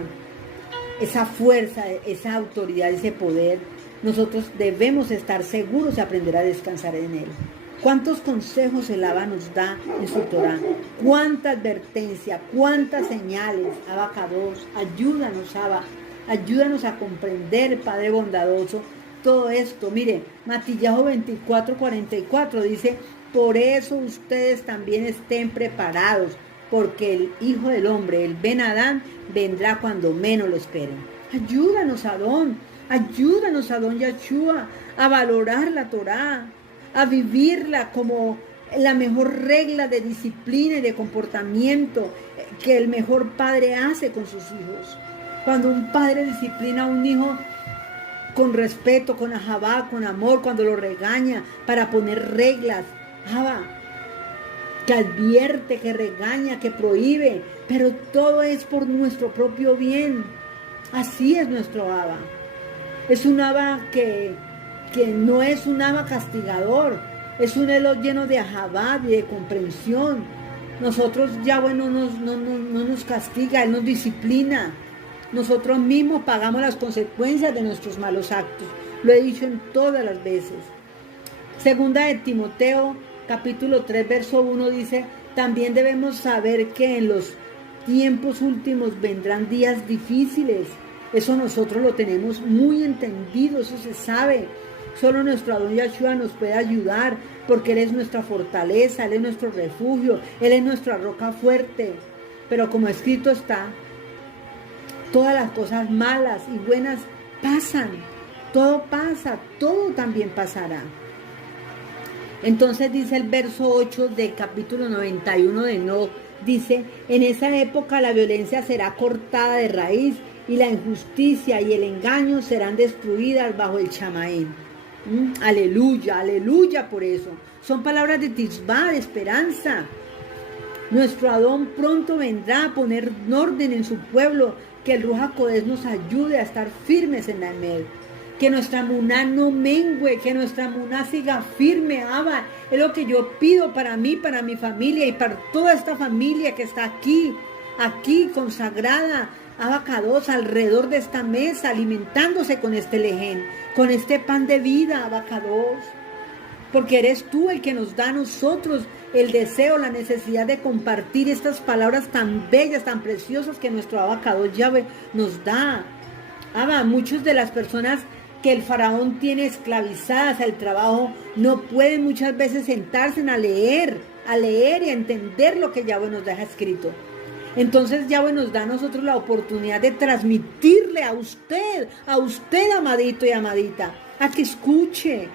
fuerza, esa autoridad, ese poder, nosotros debemos estar seguros y aprender a descansar en Él. ¿Cuántos consejos el Abba nos da en su Torah? ¿Cuánta advertencia? ¿Cuántas señales? Abacados, ayúdanos, Abba. Ayúdanos a comprender, Padre bondadoso, todo esto. Mire, Matillahu 24:44 dice, por eso ustedes también estén preparados, porque el Hijo del Hombre, el Ben Adán, vendrá cuando menos lo esperen. Ayúdanos, Adón. Ayúdanos, Adón Yahshua, a valorar la Torah, a vivirla como la mejor regla de disciplina y de comportamiento que el mejor padre hace con sus hijos. Cuando un padre disciplina a un hijo, con respeto, con ajabá, con amor, cuando lo regaña, para poner reglas. Abba, que advierte, que regaña, que prohíbe, pero todo es por nuestro propio bien. Así es nuestro Abba. Es un Abba que no es un Abba castigador, es un Elo lleno de ajabá y de comprensión. Nosotros, Yahweh no nos castiga, Él nos disciplina. Nosotros mismos pagamos las consecuencias de nuestros malos actos. Lo he dicho en todas las veces. Segunda de Timoteo, capítulo 3, verso 1 dice, también debemos saber que en los tiempos últimos vendrán días difíciles. Eso nosotros lo tenemos muy entendido, eso se sabe. Solo nuestro Adón Yahshua nos puede ayudar, porque Él es nuestra fortaleza, Él es nuestro refugio, Él es nuestra roca fuerte. Pero como escrito está, todas las cosas malas y buenas pasan. Todo pasa, todo también pasará. Entonces dice el verso 8 del capítulo 91 de Enoc, dice, en esa época la violencia será cortada de raíz y la injusticia y el engaño serán destruidas bajo el chamaín. Aleluya, aleluya por eso. Son palabras de tisbá, de esperanza. Nuestro Adón pronto vendrá a poner orden en su pueblo, que el Ruach HaKodesh nos ayude a estar firmes en la Emed. Que nuestra muná no mengüe, que nuestra muná siga firme, Abba. Es lo que yo pido para mí, para mi familia y para toda esta familia que está aquí consagrada, Abba Kadosh, alrededor de esta mesa, alimentándose con este lején, con este pan de vida, Abba Kadosh. Porque eres tú el que nos da a nosotros el deseo, la necesidad de compartir estas palabras tan bellas, tan preciosas que nuestro Abba Kadosh Yahweh nos da. Abba, muchas de las personas que el faraón tiene esclavizadas al trabajo no pueden muchas veces sentarse a leer y a entender lo que Yahweh nos deja escrito. Entonces Yahweh nos da a nosotros la oportunidad de transmitirle a usted, amadito y amadita, a que escuche,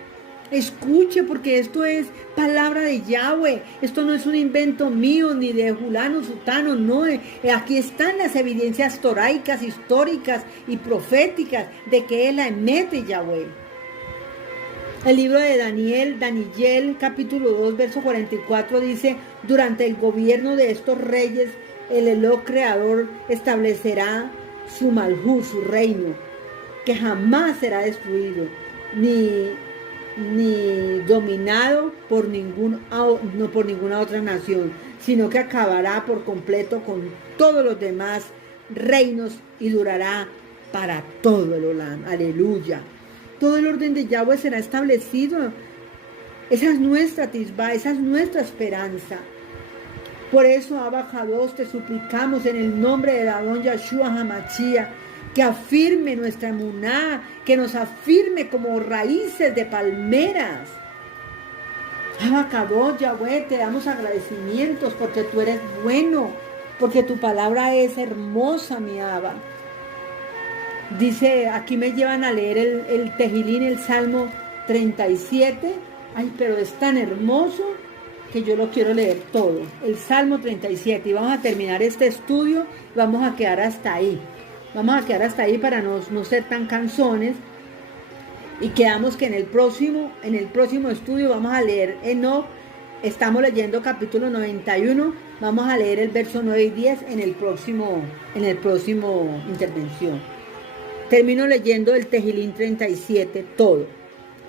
porque esto es palabra de Yahweh. Esto no es un invento mío ni de fulano, sutano, no. Aquí están las evidencias toraicas, históricas y proféticas de que Él la emite Yahweh. El libro de Daniel, capítulo 2, verso 44 dice, durante el gobierno de estos reyes, el Elo creador establecerá su malhú, su reino, que jamás será destruido, ni dominado por ninguna otra nación, sino que acabará por completo con todos los demás reinos y durará para todo el Olam. Aleluya. Todo el orden de Yahweh será establecido. Esa es nuestra tisbá, esa es nuestra esperanza. Por eso, Abba Kadosh, te suplicamos en el nombre del Adón Yahshua HaMashiach, que afirme nuestra emuná, que nos afirme como raíces de palmeras. Abba Kadosh, Yahweh, te damos agradecimientos porque tú eres bueno, porque tu palabra es hermosa, mi Abba. Dice, aquí me llevan a leer el Tejilín, el Salmo 37. Ay, pero es tan hermoso que yo lo quiero leer todo. El Salmo 37. Y vamos a terminar este estudio. Vamos a quedar hasta ahí. Vamos a quedar hasta ahí para no ser tan cansones. Y quedamos que en el próximo estudio vamos a leer Enoc. Estamos leyendo capítulo 91. Vamos a leer el verso 9 y 10 en el próximo intervención. Termino leyendo el Tejilín 37, todo.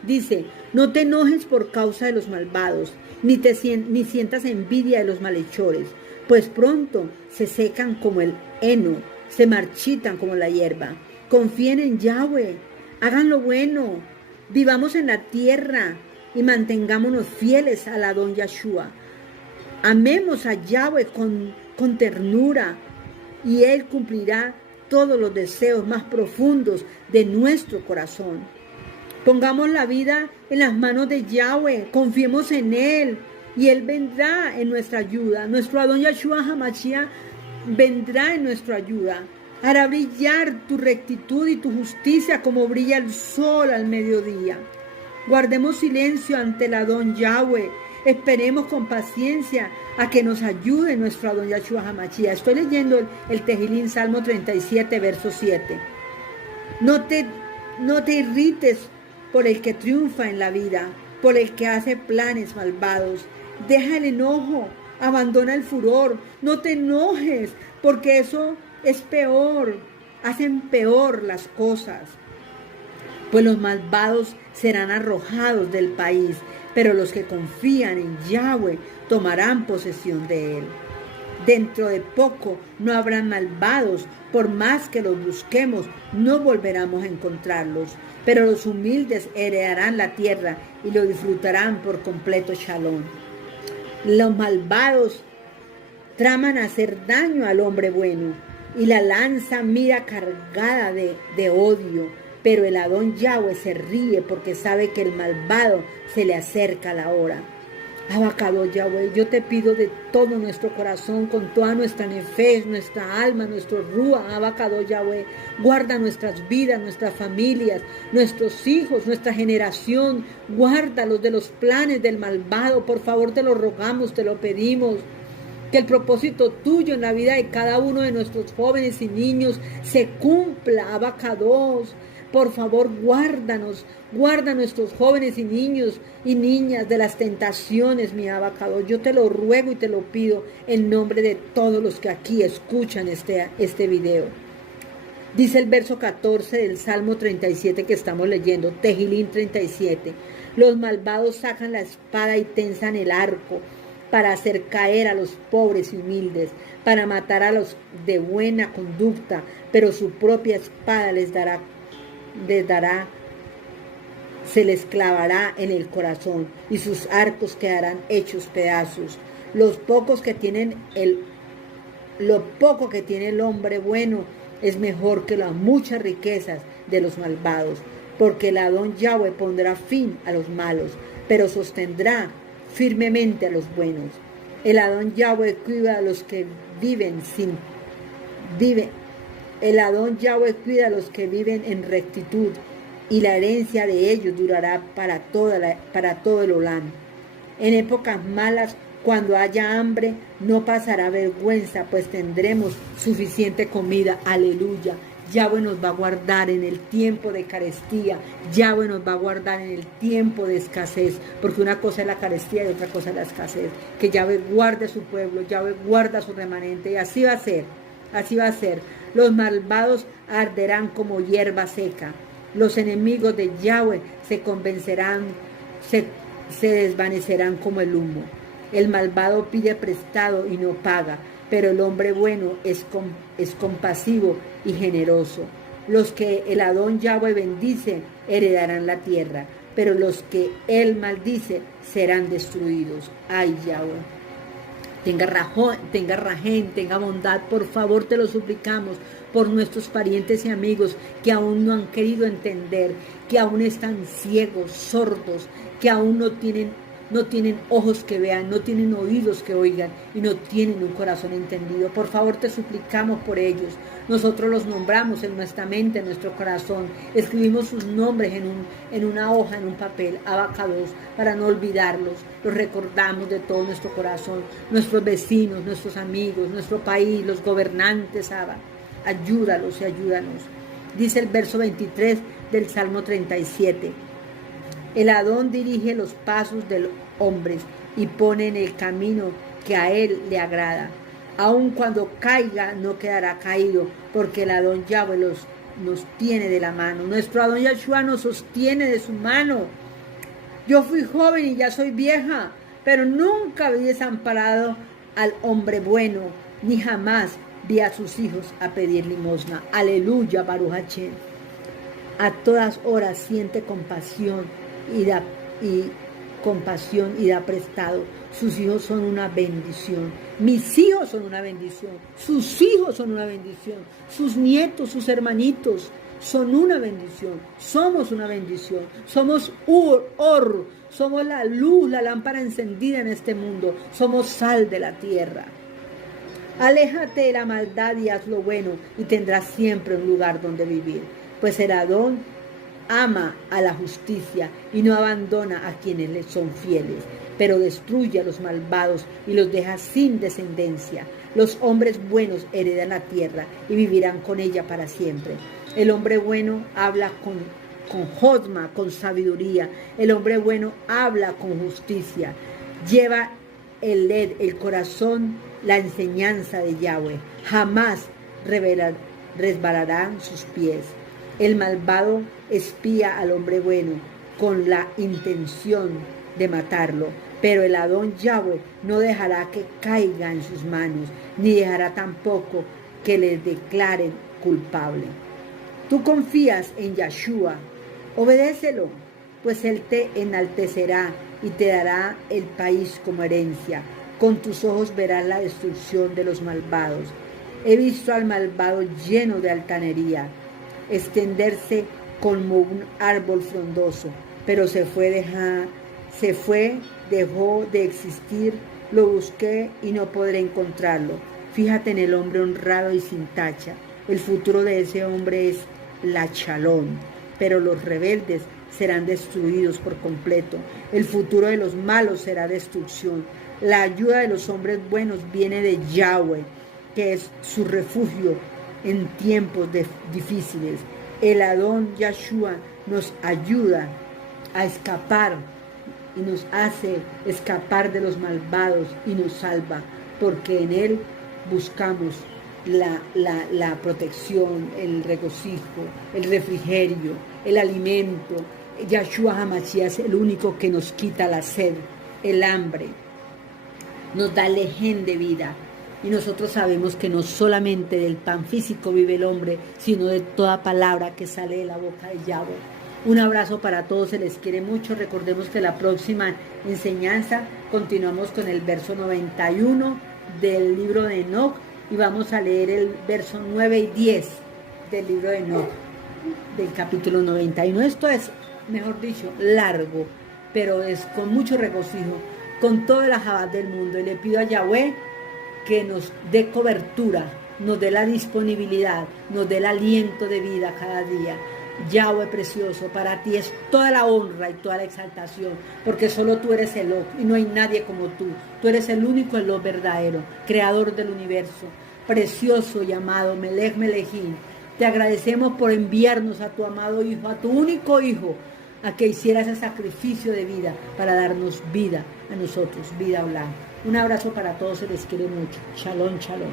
Dice, no te enojes por causa de los malvados, ni sientas envidia de los malhechores, pues pronto se secan como el heno, se marchitan como la hierba. Confíen en Yahweh, hagan lo bueno, vivamos en la tierra y mantengámonos fieles al Adón Yahshua. Amemos a Yahweh con ternura y Él cumplirá todos los deseos más profundos de nuestro corazón. Pongamos la vida en las manos de Yahweh, confiemos en Él y Él vendrá en nuestra ayuda. Nuestro Adón Yahshua HaMashiach vendrá en nuestra ayuda. Hará brillar tu rectitud y tu justicia como brilla el sol al mediodía. Guardemos silencio ante el Adón Yahweh. Esperemos con paciencia a que nos ayude nuestro Adón Yahshua HaMashiach. Estoy leyendo el Tejilín, Salmo 37, verso 7. No te No te irrites por el que triunfa en la vida, por el que hace planes malvados. Deja el enojo, abandona el furor. No te enojes, porque eso es peor. Hacen peor las cosas. Pues los malvados serán arrojados del país, pero los que confían en Yahweh tomarán posesión de él. Dentro de poco no habrán malvados, por más que los busquemos, no volveremos a encontrarlos. Pero los humildes heredarán la tierra y lo disfrutarán por completo shalom. Los malvados traman hacer daño al hombre bueno, y la lanza mira cargada de odio. Pero el Adón Yahweh se ríe porque sabe que el malvado se le acerca la hora. Abacados Yahweh, yo te pido de todo nuestro corazón, con toda nuestra nefesh, nuestra alma, nuestro rúa, Abacados Yahweh, guarda nuestras vidas, nuestras familias, nuestros hijos, nuestra generación, guárdalos de los planes del malvado, por favor te lo rogamos, te lo pedimos. Que el propósito tuyo en la vida de cada uno de nuestros jóvenes y niños se cumpla, Abacados. Por favor, guárdanos, guarda a nuestros jóvenes y niños y niñas de las tentaciones, mi Abacados. Yo te lo ruego y te lo pido en nombre de todos los que aquí escuchan este video. Dice el verso 14 del Salmo 37 que estamos leyendo, Tejilín 37. Los malvados sacan la espada y tensan el arco para hacer caer a los pobres y humildes, para matar a los de buena conducta, pero su propia espada se les clavará en el corazón y sus arcos quedarán hechos pedazos. Lo poco que tiene el hombre bueno es mejor que las muchas riquezas de los malvados, porque el Adón Yahweh pondrá fin a los malos, pero sostendrá firmemente a los buenos. El Adón Yahweh cuida a los que El Adón Yahweh cuida a los que viven en rectitud, y la herencia de ellos durará para todo el Olam. En épocas malas, cuando haya hambre, no pasará vergüenza, pues tendremos suficiente comida. Aleluya. Yahweh nos va a guardar en el tiempo de carestía. Yahweh nos va a guardar en el tiempo de escasez, porque una cosa es la carestía y otra cosa es la escasez. Que Yahweh guarde a su pueblo, Yahweh guarda a su remanente, y así va a ser. Así va a ser. Los malvados arderán como hierba seca. Los enemigos de Yahweh se desvanecerán como el humo. El malvado pide prestado y no paga, pero el hombre bueno es compasivo y generoso. Los que el Adón Yahweh bendice heredarán la tierra, pero los que él maldice serán destruidos. Ay, Yahweh. Tenga rajén, tenga bondad, por favor te lo suplicamos, por nuestros parientes y amigos que aún no han querido entender, que aún están ciegos, sordos, que aún no tienen ojos que vean, no tienen oídos que oigan y no tienen un corazón entendido. Por favor te suplicamos por ellos. Nosotros los nombramos en nuestra mente, en nuestro corazón. Escribimos sus nombres en una hoja, en un papel, Abacados, para no olvidarlos. Los recordamos de todo nuestro corazón. Nuestros vecinos, nuestros amigos, nuestro país, los gobernantes, Abba. Ayúdalos y ayúdanos. Dice el verso 23 del Salmo 37. El Adón dirige los pasos de los hombres y pone en el camino que a él le agrada. Aun cuando caiga, no quedará caído, porque el Adón Yahweh nos tiene de la mano. Nuestro Adón Yahshua nos sostiene de su mano. Yo fui joven y ya soy vieja, pero nunca vi desamparado al hombre bueno, ni jamás vi a sus hijos a pedir limosna. Aleluya, Baruch Hashem. A todas horas siente compasión y da prestado. Sus hijos son una bendición. Mis hijos son una bendición. Sus hijos son una bendición. Sus nietos, sus hermanitos son una bendición. Somos una bendición. Somos Or. Somos la luz, la lámpara encendida en este mundo. Somos sal de la tierra. Aléjate de la maldad y haz lo bueno, y tendrás siempre un lugar donde vivir. Pues el Adón ama a la justicia y no abandona a quienes le son fieles, pero destruye a los malvados y los deja sin descendencia. Los hombres buenos heredan la tierra y vivirán con ella para siempre. El hombre bueno habla con josma, con sabiduría. El hombre bueno habla con justicia. Lleva el corazón, la enseñanza de Yahweh. Jamás resbalarán sus pies. El malvado espía al hombre bueno con la intención de matarlo, pero el Adón Yahweh no dejará que caiga en sus manos, ni dejará tampoco que le declaren culpable. Tú confías en Yahshua, obedécelo, pues Él te enaltecerá y te dará el país como herencia. Con tus ojos verás la destrucción de los malvados. He visto al malvado lleno de altanería, extenderse como un árbol frondoso, pero dejó de existir. Lo busqué y no podré encontrarlo. Fíjate en el hombre honrado y sin tacha. El futuro de ese hombre es la Shalom, pero los rebeldes serán destruidos por completo. El futuro de los malos será destrucción. La ayuda de los hombres buenos viene de Yahweh, que es su refugio en tiempos difíciles. El Adón Yahshua nos ayuda a escapar y nos hace escapar de los malvados y nos salva, porque en Él buscamos la protección, el regocijo, el refrigerio, el alimento. Yahshua HaMashiach es el único que nos quita la sed, el hambre, nos da el lején de vida. Y nosotros sabemos que no solamente del pan físico vive el hombre, sino de toda palabra que sale de la boca de Yahweh. Un abrazo para todos, se les quiere mucho. Recordemos que la próxima enseñanza continuamos con el verso 91 del libro de Enoch y vamos a leer el verso 9 y 10 del libro de Enoch, del capítulo 91. Esto es, mejor dicho, largo, pero es con mucho regocijo, con todo el ajabad del mundo. Y le pido a Yahweh que nos dé cobertura, nos dé la disponibilidad, nos dé el aliento de vida cada día. Yahweh precioso, para ti es toda la honra y toda la exaltación, porque solo tú eres Eloh y no hay nadie como tú. Tú eres el único Eloh verdadero, creador del universo, precioso y amado Melech Melechim. Te agradecemos por enviarnos a tu amado Hijo, a tu único Hijo, a que hiciera ese sacrificio de vida para darnos vida a nosotros, vida blanca. Un abrazo para todos, se les quiere mucho. Shalom, shalom.